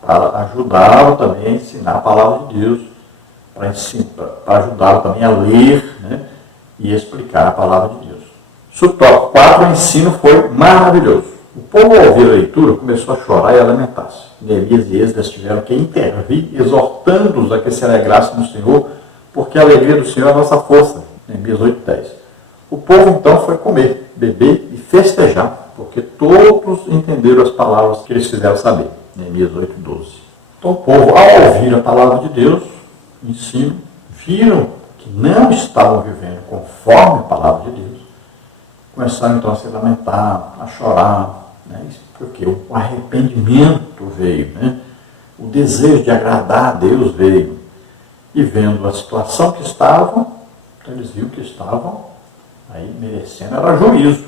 para ajudá-lo também a ensinar a palavra de Deus, para ajudá-lo também a ler, né, e explicar a palavra de Deus. Subtópico 4, o ensino foi maravilhoso. O povo, ao ouvir a leitura, começou a chorar e a lamentar-se. Neemias e Esdras tiveram que intervir, exortando-os a que se alegrassem no Senhor, porque a alegria do Senhor é a nossa força. Neemias 8:10. O povo então foi comer, beber e festejar, porque todos entenderam as palavras que eles fizeram saber. Neemias 8:12. Então o povo, ao ouvir a palavra de Deus, ensino, viram que não estavam vivendo conforme a palavra de Deus, começaram então a se lamentar, a chorar, né? Porque o arrependimento veio, né? O desejo de agradar a Deus veio. E vendo a situação que estavam, então eles viram que estavam aí merecendo era juízo.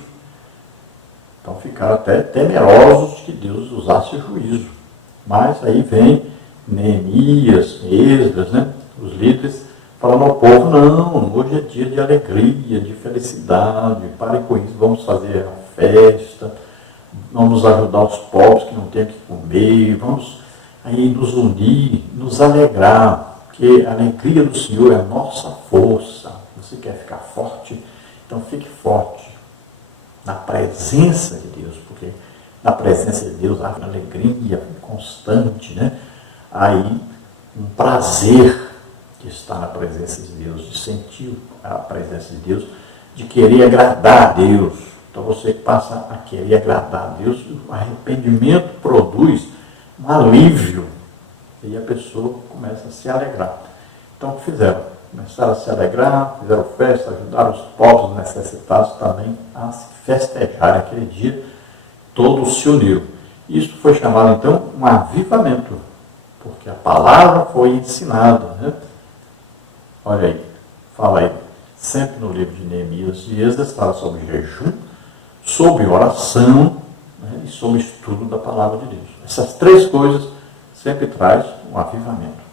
Então ficaram até temerosos de que Deus usasse juízo. Mas aí vem Neemias, Esdras, né? Os líderes, falando ao povo, não, hoje é dia de alegria, de felicidade, parem com isso, vamos fazer a festa, vamos ajudar os pobres que não têm o que comer, vamos aí nos unir, nos alegrar, porque a alegria do Senhor é a nossa força. Você quer ficar forte? Então fique forte na presença de Deus, porque na presença de Deus há uma alegria constante, né? Há aí um prazer que está na presença de Deus, de sentir a presença de Deus, de querer agradar a Deus. Então você passa a querer agradar a Deus, o arrependimento produz um alívio, e a pessoa começa a se alegrar. Então o que fizeram? começaram a se alegrar, fizeram festa, ajudaram os povos necessitados também a se festejar aquele dia, todos se uniram. Isso foi chamado então um avivamento, porque a palavra foi ensinada, né? Olha aí, fala aí, sempre no livro de Neemias e Esdras fala sobre jejum, sobre oração, né, e sobre estudo da palavra de Deus. Essas três coisas sempre traz um avivamento.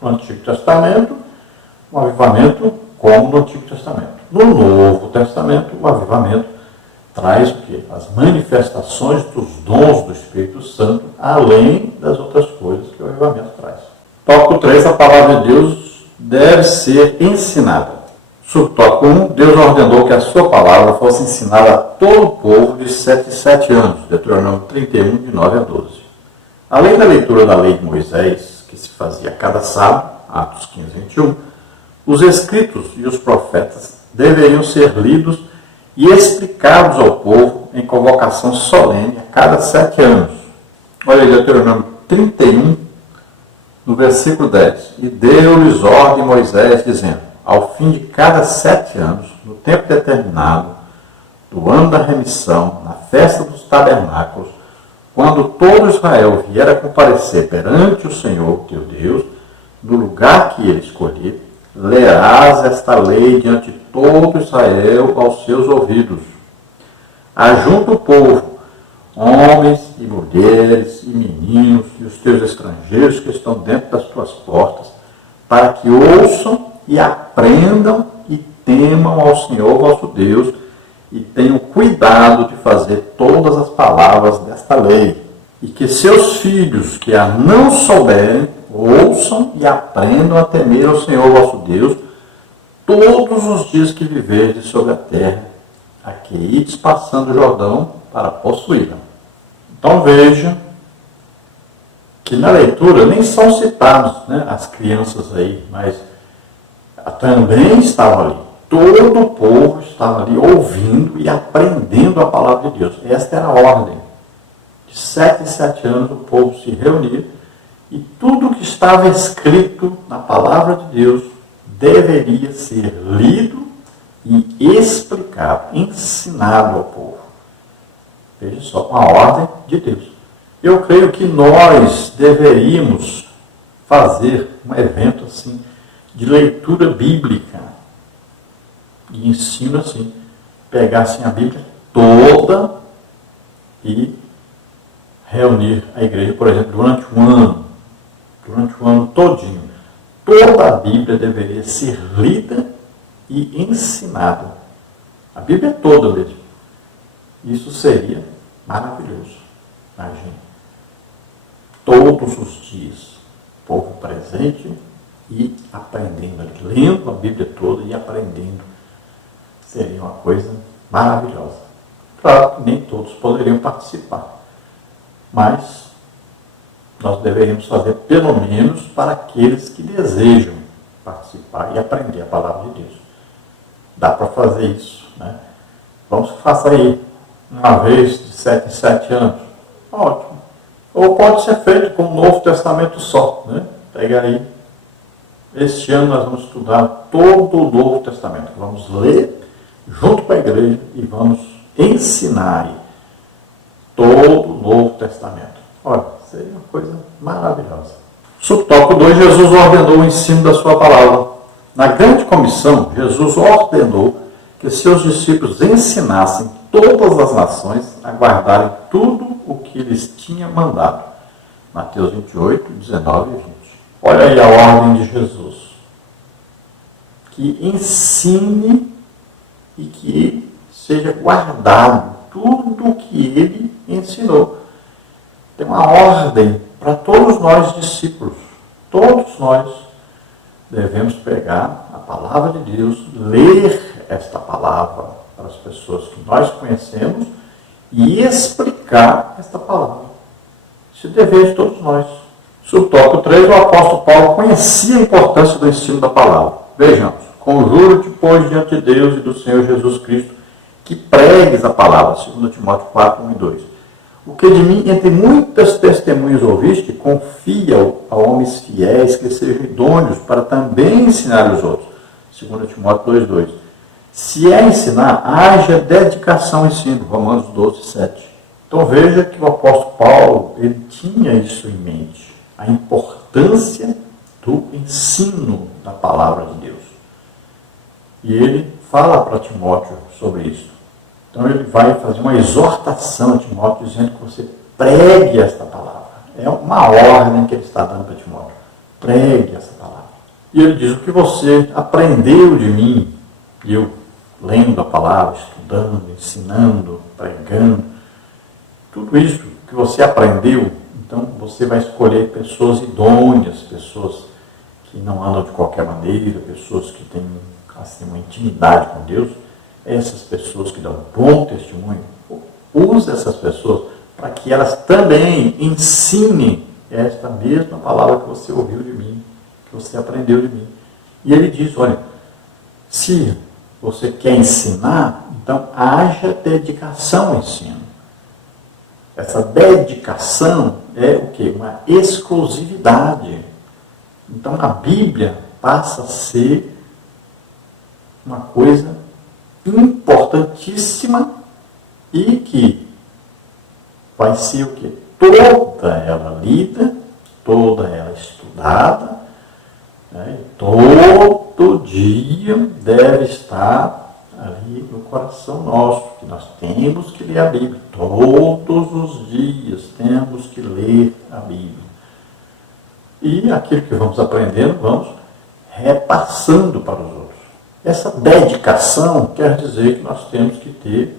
No Antigo Testamento, um avivamento como no Antigo Testamento. No Novo Testamento, o avivamento traz o quê? As manifestações dos dons do Espírito Santo, além das outras coisas que o avivamento traz. Tópico 3, a palavra de Deus deve ser ensinada. Subtópico 1, Deus ordenou que a sua palavra fosse ensinada a todo o povo de 7 em 7 anos, Deuteronômio 31, de 9 a 12. Além da leitura da lei de Moisés, que se fazia a cada sábado, Atos 15, 21, os escritos e os profetas deveriam ser lidos e explicados ao povo em convocação solene a cada 7 anos. Olha aí, Deuteronômio 31, no versículo 10. E deu-lhes ordem Moisés, dizendo: ao fim de cada 7 anos, no tempo determinado, do ano da remissão, na festa dos tabernáculos, quando todo Israel vier a comparecer perante o Senhor teu Deus, no lugar que ele escolher, lerás esta lei diante de todo Israel aos seus ouvidos. Ajunta o povo, homens e mulheres e meninos e os teus estrangeiros que estão dentro das tuas portas, para que ouçam e aprendam e temam ao Senhor vosso Deus e tenham cuidado de fazer todas as palavras desta lei. E que seus filhos que a não souberem, ouçam e aprendam a temer ao Senhor vosso Deus todos os dias que viverdes sobre a terra, a que ides passando o Jordão para possuí-la. Então veja que na leitura nem são citados, né, as crianças aí, mas também estavam ali. Todo o povo estava ali ouvindo e aprendendo a palavra de Deus. Esta era a ordem. De 7 em 7 anos o povo se reunia e tudo que estava escrito na palavra de Deus deveria ser lido e explicado, ensinado ao povo. Veja só, uma ordem de Deus. Eu creio que nós deveríamos fazer um evento assim, de leitura bíblica e ensino assim, pegassem a Bíblia toda e reunir a igreja, por exemplo, durante o ano todinho. Toda a Bíblia deveria ser lida e ensinada. A Bíblia toda mesmo. Isso seria maravilhoso. Imagine. Todos os dias, o povo presente e aprendendo, lendo a Bíblia toda e aprendendo. Seria uma coisa maravilhosa. Claro que nem todos poderiam participar, mas nós deveríamos fazer pelo menos para aqueles que desejam participar e aprender a palavra de Deus. Dá para fazer isso, né? Vamos fazer aí uma vez de 7 em 7 anos. Ótimo. Ou pode ser feito com o Novo Testamento só, né? Pega aí. Este ano nós vamos estudar todo o Novo Testamento. Vamos ler junto com a igreja e vamos ensinar aí todo o Novo Testamento. Olha, seria uma coisa maravilhosa. Subtópico 2, Jesus ordenou o ensino da sua palavra. Na grande comissão, Jesus ordenou que seus discípulos ensinassem todas as nações a guardarem tudo o que lhes tinha mandado. Mateus 28, 19 e 20. Olha aí a ordem de Jesus. Que ensine e que seja guardado tudo o que ele ensinou. Tem uma ordem para todos nós discípulos. Todos nós devemos pegar a palavra de Deus, ler esta palavra para as pessoas que nós conhecemos e explicar esta palavra. Isso é dever de todos nós. Subtópico 3, o apóstolo Paulo conhecia a importância do ensino da palavra. Vejamos, conjuro-te, pois, diante de Deus e do Senhor Jesus Cristo, que pregues a palavra, 2 Timóteo 4, 1 e 2. O que de mim, entre muitas testemunhas ouviste, confia a homens fiéis que sejam idôneos para também ensinar os outros. 2 Timóteo 2,2. Se é ensinar, haja dedicação ao ensino, Romanos 12,7. Então veja que o apóstolo Paulo, ele tinha isso em mente, a importância do ensino da palavra de Deus. E ele fala para Timóteo sobre isso. Então ele vai fazer uma exortação a Timóteo, dizendo que você pregue esta palavra. É uma ordem que ele está dando para Timóteo. Pregue essa palavra. E ele diz, o que você aprendeu de mim, e eu lendo a palavra, estudando, ensinando, pregando, tudo isso que você aprendeu, então você vai escolher pessoas idôneas, pessoas que não andam de qualquer maneira, pessoas que têm assim, uma intimidade com Deus, essas pessoas que dão bom testemunho, use essas pessoas para que elas também ensinem esta mesma palavra que você ouviu de mim, que você aprendeu de mim. E ele diz, olha, se você quer ensinar, então haja dedicação ao ensino. Essa dedicação é o quê? Uma exclusividade. Então a Bíblia passa a ser uma coisa importantíssima e que vai ser o quê? Toda ela lida, toda ela estudada, né? Todo dia deve estar ali no coração nosso, que nós temos que ler a Bíblia. Todos os dias temos que ler a Bíblia. E aquilo que vamos aprendendo, vamos repassando para os outros. Essa dedicação quer dizer que nós temos que ter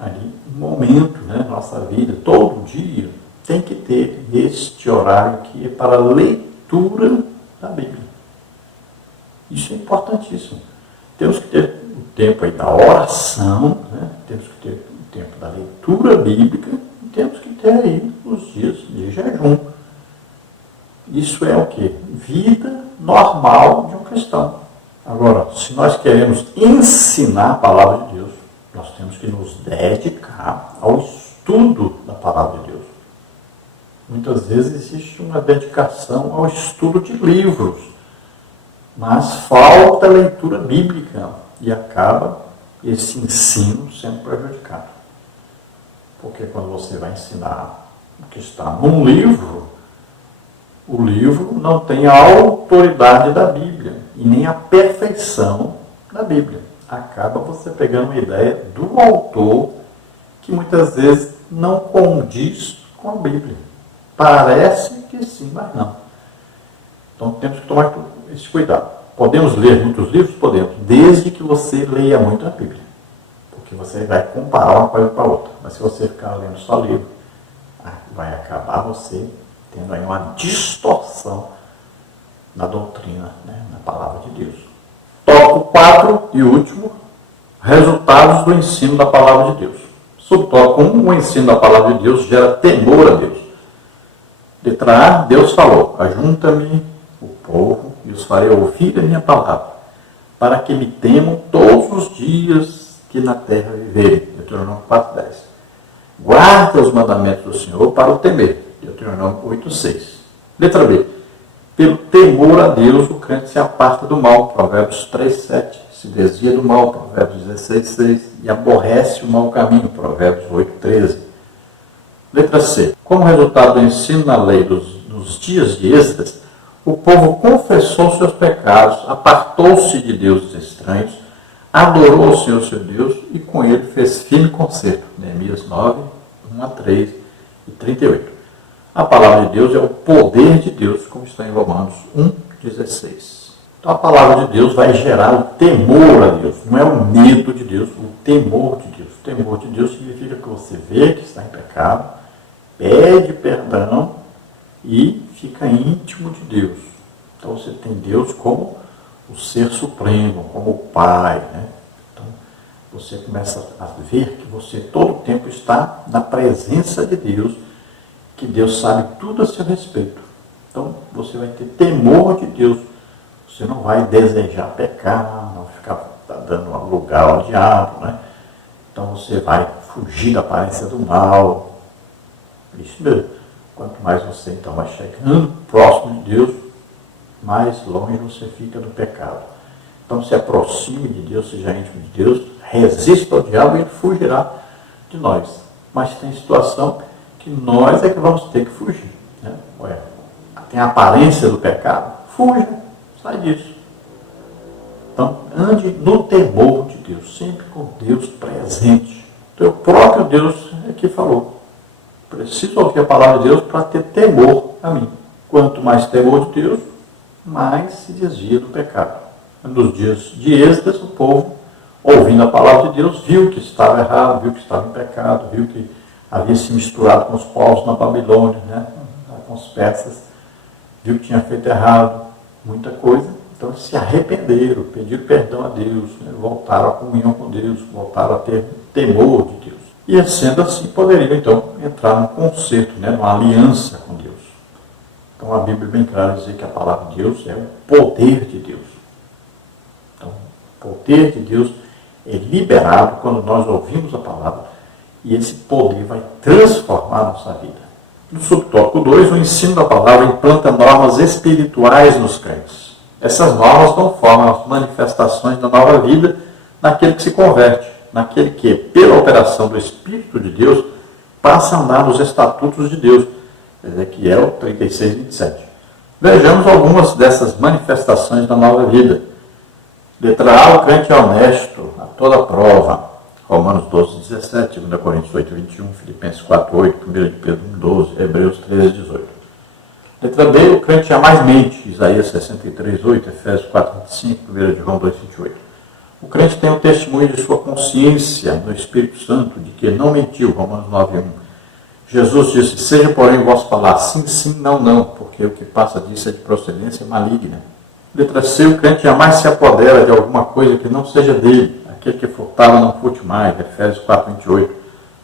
ali um momento, né, na nossa vida, todo dia, tem que ter este horário que é para a leitura da Bíblia. Isso é importantíssimo. Temos que ter o tempo aí da oração, né? Temos que ter o tempo da leitura bíblica e temos que ter aí os dias de jejum. Isso é o quê? Vida normal de um cristão. Agora, se nós queremos ensinar a palavra de Deus, nós temos que nos dedicar ao estudo da palavra de Deus. Muitas vezes existe uma dedicação ao estudo de livros, mas falta a leitura bíblica e acaba esse ensino sendo prejudicado. Porque quando você vai ensinar o que está num livro, o livro não tem a autoridade da Bíblia e nem a perfeição da Bíblia. Acaba você pegando uma ideia do autor que muitas vezes não condiz com a Bíblia. Parece que sim, mas não. Então temos que tomar esse cuidado. Podemos ler muitos livros? Podemos, desde que você leia muito a Bíblia. Porque você vai comparar uma coisa com a outra. Mas se você ficar lendo só livro, vai acabar você tendo aí uma distorção na doutrina, né, na palavra de Deus. Tópico 4 e último, resultados do ensino da palavra de Deus. Subtópico 1, o ensino da palavra de Deus gera temor a Deus. Letra A, Deus falou, ajunta-me o povo e os farei ouvir a minha palavra, para que me temam todos os dias que na terra viverem. Deuteronômio 4:10. Guarda os mandamentos do Senhor para o temer. Deuteronômio 8:6. Letra B. Pelo temor a Deus, o crente se aparta do mal. Provérbios 3:7. Se desvia do mal. Provérbios 16:6. E aborrece o mau caminho. Provérbios 8:13. Letra C. Como resultado do ensino na lei nos dias de Êxodo, o povo confessou seus pecados, apartou-se de deuses estranhos, adorou o Senhor seu Deus e com ele fez firme concerto. Neemias 9, 1-3 e 38. A palavra de Deus é o poder de Deus, como está em Romanos 1:16. Então a palavra de Deus vai gerar o temor a Deus. Não é o medo de Deus, o temor de Deus. O temor de Deus significa que você vê que está em pecado, pede perdão e fica íntimo de Deus. Então você tem Deus como o ser supremo, como o Pai, né? Então você começa a ver que você todo o tempo está na presença de Deus, que Deus sabe tudo a seu respeito. Então você vai ter temor de Deus. Você não vai desejar pecar, não ficar dando lugar ao diabo, né? Então você vai fugir da aparência do mal. Isso mesmo. Quanto mais você então vai chegando próximo de Deus, mais longe você fica do pecado. Então se aproxime de Deus, seja íntimo de Deus, resista ao diabo e ele fugirá de nós. Mas tem situação que nós é que vamos ter que fugir. Né? Tem a aparência do pecado, fuja, sai disso. Então ande no temor de Deus, sempre com Deus presente. Então o próprio Deus é que falou, preciso ouvir a palavra de Deus para ter temor a mim. Quanto mais temor de Deus, mais se desvia do pecado. Nos dias de Êxodo, o povo, ouvindo a palavra de Deus, viu que estava errado, viu que estava em pecado, viu que havia se misturado com os povos na Babilônia, né? Com os persas, viu que tinha feito errado, muita coisa. Então eles se arrependeram, pediram perdão a Deus, né? Voltaram à comunhão com Deus, voltaram a ter temor de Deus. E sendo assim, poderiam então entrar num concerto, né? Numa aliança com Deus. Então a Bíblia é bem clara dizer que a palavra de Deus é o poder de Deus. Então, o poder de Deus é liberado quando nós ouvimos a palavra e esse poder vai transformar a nossa vida. No subtópico 2, o ensino da palavra implanta normas espirituais nos crentes. Essas normas dão forma às manifestações da nova vida naquele que se converte, naquele que, pela operação do Espírito de Deus, passa a andar nos estatutos de Deus. Ezequiel 36, 27. Vejamos algumas dessas manifestações da nova vida. Letra A, o crente é honesto a toda prova. Romanos 12, 17, 2 Coríntios 8, 21, Filipenses 4, 8, 1 de Pedro 1, 12, Hebreus 13, 18. Letra B, o crente jamais mente. Isaías 63, 8, Efésios 4, 25, 1 de João 2, 28. O crente tem o testemunho de sua consciência no Espírito Santo, de que ele não mentiu. Romanos 9, 1. Jesus disse, seja porém o vosso falar sim, sim, não, não, porque o que passa disso é de procedência maligna. Letra C, o crente jamais se apodera de alguma coisa que não seja dele. Aquele que furtava não furte mais. Efésios 4, 28.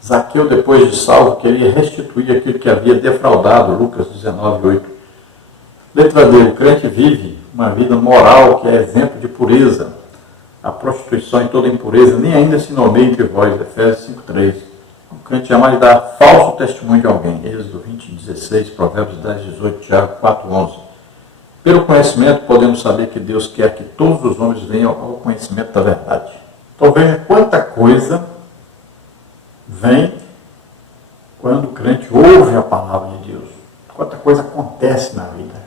Zaqueu, depois de salvo, queria restituir aquilo que havia defraudado. Lucas 19, 8. Letra D, o crente vive uma vida moral que é exemplo de pureza. A prostituição e toda impureza nem ainda se nomeia entre vós. Efésios 5, 3. O crente jamais dá falso testemunho de alguém. Êxodo 20, 16, Provérbios 10, 18, Tiago 4, 11. Pelo conhecimento, podemos saber que Deus quer que todos os homens venham ao conhecimento da verdade. Então veja quanta coisa vem quando o crente ouve a palavra de Deus. Quanta coisa acontece na vida.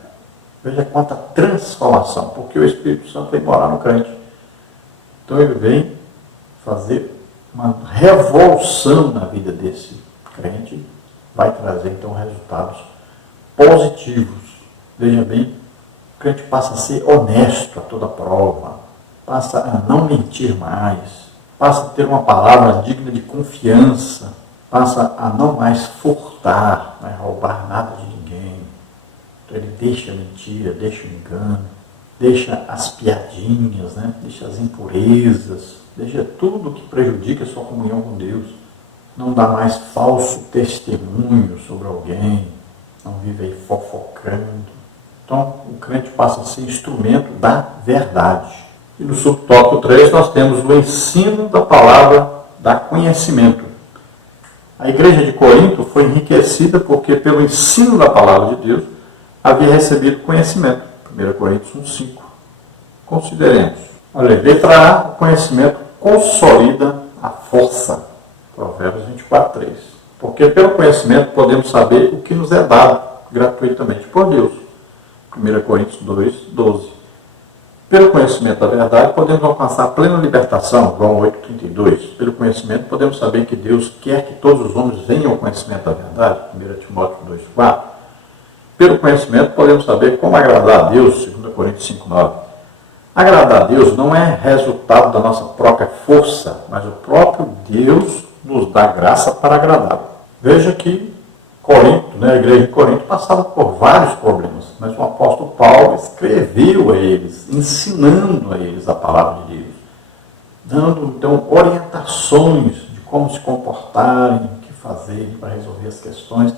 Veja quanta transformação, porque o Espírito Santo vem morar no crente. Então ele vem fazer uma revolução na vida desse crente, vai trazer então resultados positivos. Veja bem, o crente passa a ser honesto a toda prova, passa a não mentir mais, passa a ter uma palavra digna de confiança, passa a não mais furtar, não roubar nada de ninguém. Então ele deixa a mentira, deixa o engano, deixa as piadinhas, né? Deixa as impurezas, deixa tudo que prejudica a sua comunhão com Deus. Não dá mais falso testemunho sobre alguém, não vive aí fofocando. Então, o crente passa a ser instrumento da verdade. E no subtópico 3, nós temos o ensino da palavra, da conhecimento. A igreja de Corinto foi enriquecida porque, pelo ensino da palavra de Deus, havia recebido conhecimento. 1 Coríntios 1, 5. Consideremos. Olha, letra A, o conhecimento consolida a força. Provérbios 24, 3. Porque pelo conhecimento podemos saber o que nos é dado gratuitamente por Deus. 1 Coríntios 2, 12. Pelo conhecimento da verdade podemos alcançar plena libertação. João 8, 32. Pelo conhecimento podemos saber que Deus quer que todos os homens venham ao conhecimento da verdade. 1 Timóteo 2, 4. Pelo conhecimento podemos saber como agradar a Deus. 2 Coríntios 5, 9. Agradar a Deus não é resultado da nossa própria força, mas o próprio Deus nos dá graça para agradá-lo. Veja que Corinto, a igreja de Corinto, passava por vários problemas, mas o apóstolo Paulo escreveu a eles, ensinando a eles a palavra de Deus, dando então orientações de como se comportarem, o que fazerem para resolver as questões.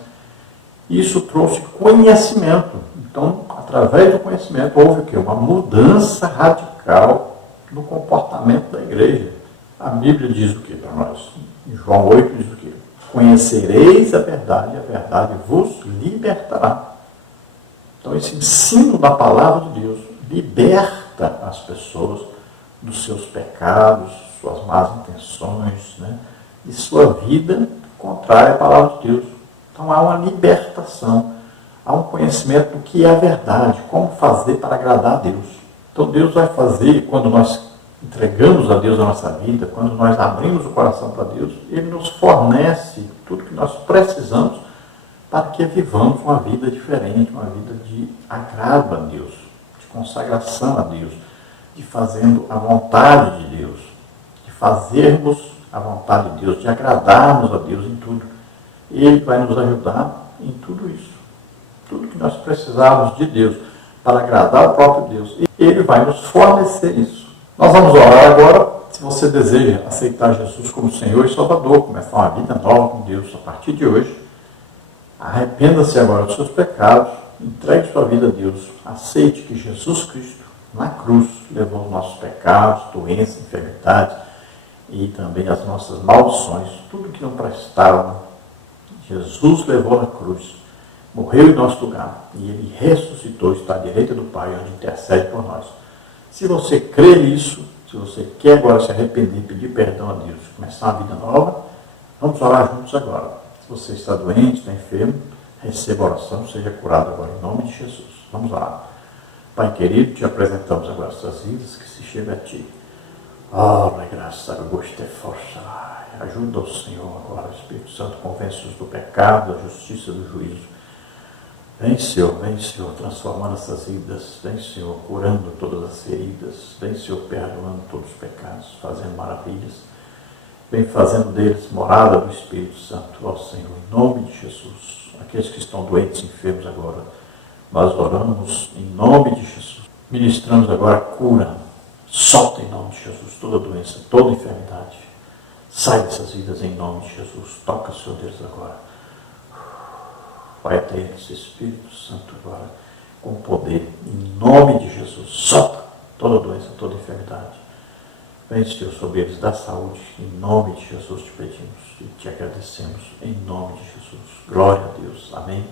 Isso trouxe conhecimento. Então, através do conhecimento, houve o quê? Uma mudança radical no comportamento da igreja. A Bíblia diz o que para nós? Em João 8 diz o quê? Conhecereis a verdade vos libertará. Então, esse ensino da palavra de Deus liberta as pessoas dos seus pecados, suas más intenções, né? E sua vida contrária à palavra de Deus. Então há uma libertação, há um conhecimento do que é a verdade, como fazer para agradar a Deus. Então Deus vai fazer, quando nós entregamos a Deus a nossa vida, quando nós abrimos o coração para Deus, Ele nos fornece tudo que nós precisamos para que vivamos uma vida diferente, uma vida de agrado a Deus, de consagração a Deus, de fazendo a vontade de Deus, de fazermos a vontade de Deus, de agradarmos a Deus em tudo. Ele vai nos ajudar em tudo isso. Tudo que nós precisamos de Deus para agradar o próprio Deus. E Ele vai nos fornecer isso. Nós vamos orar agora. Se você deseja aceitar Jesus como Senhor e Salvador, começar uma vida nova com Deus a partir de hoje, arrependa-se agora dos seus pecados, entregue sua vida a Deus, aceite que Jesus Cristo, na cruz, levou os nossos pecados, doenças, enfermidades e também as nossas maldições, tudo que não prestava. Jesus levou na cruz, morreu em nosso lugar e Ele ressuscitou, está à direita do Pai, onde intercede por nós. Se você crê nisso, se você quer agora se arrepender, pedir perdão a Deus, começar uma vida nova, vamos orar juntos agora. Se você está doente, está enfermo, receba a oração, seja curado agora, em nome de Jesus. Vamos orar. Pai querido, te apresentamos agora essas vidas que se chegam a Ti. Graça, gosto e força. Ajuda o Senhor agora, Espírito Santo, convence-os do pecado, da justiça, do juízo. Vem, Senhor, transformando essas vidas. Vem, Senhor, curando todas as feridas. Vem, Senhor, perdoando todos os pecados, fazendo maravilhas. Vem fazendo deles morada do Espírito Santo, ó Senhor, em nome de Jesus. Aqueles que estão doentes, enfermos agora, nós oramos em nome de Jesus. Ministramos agora cura. Solta em nome de Jesus toda doença, toda enfermidade. Sai dessas vidas em nome de Jesus. Toca, Senhor Deus, agora. Vai até eles, Espírito Santo, agora, com poder, em nome de Jesus. Solta toda doença, toda enfermidade. Vem, Senhor, sobre eles, dá saúde, em nome de Jesus te pedimos e te agradecemos, em nome de Jesus. Glória a Deus. Amém.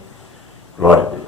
Glória a Deus.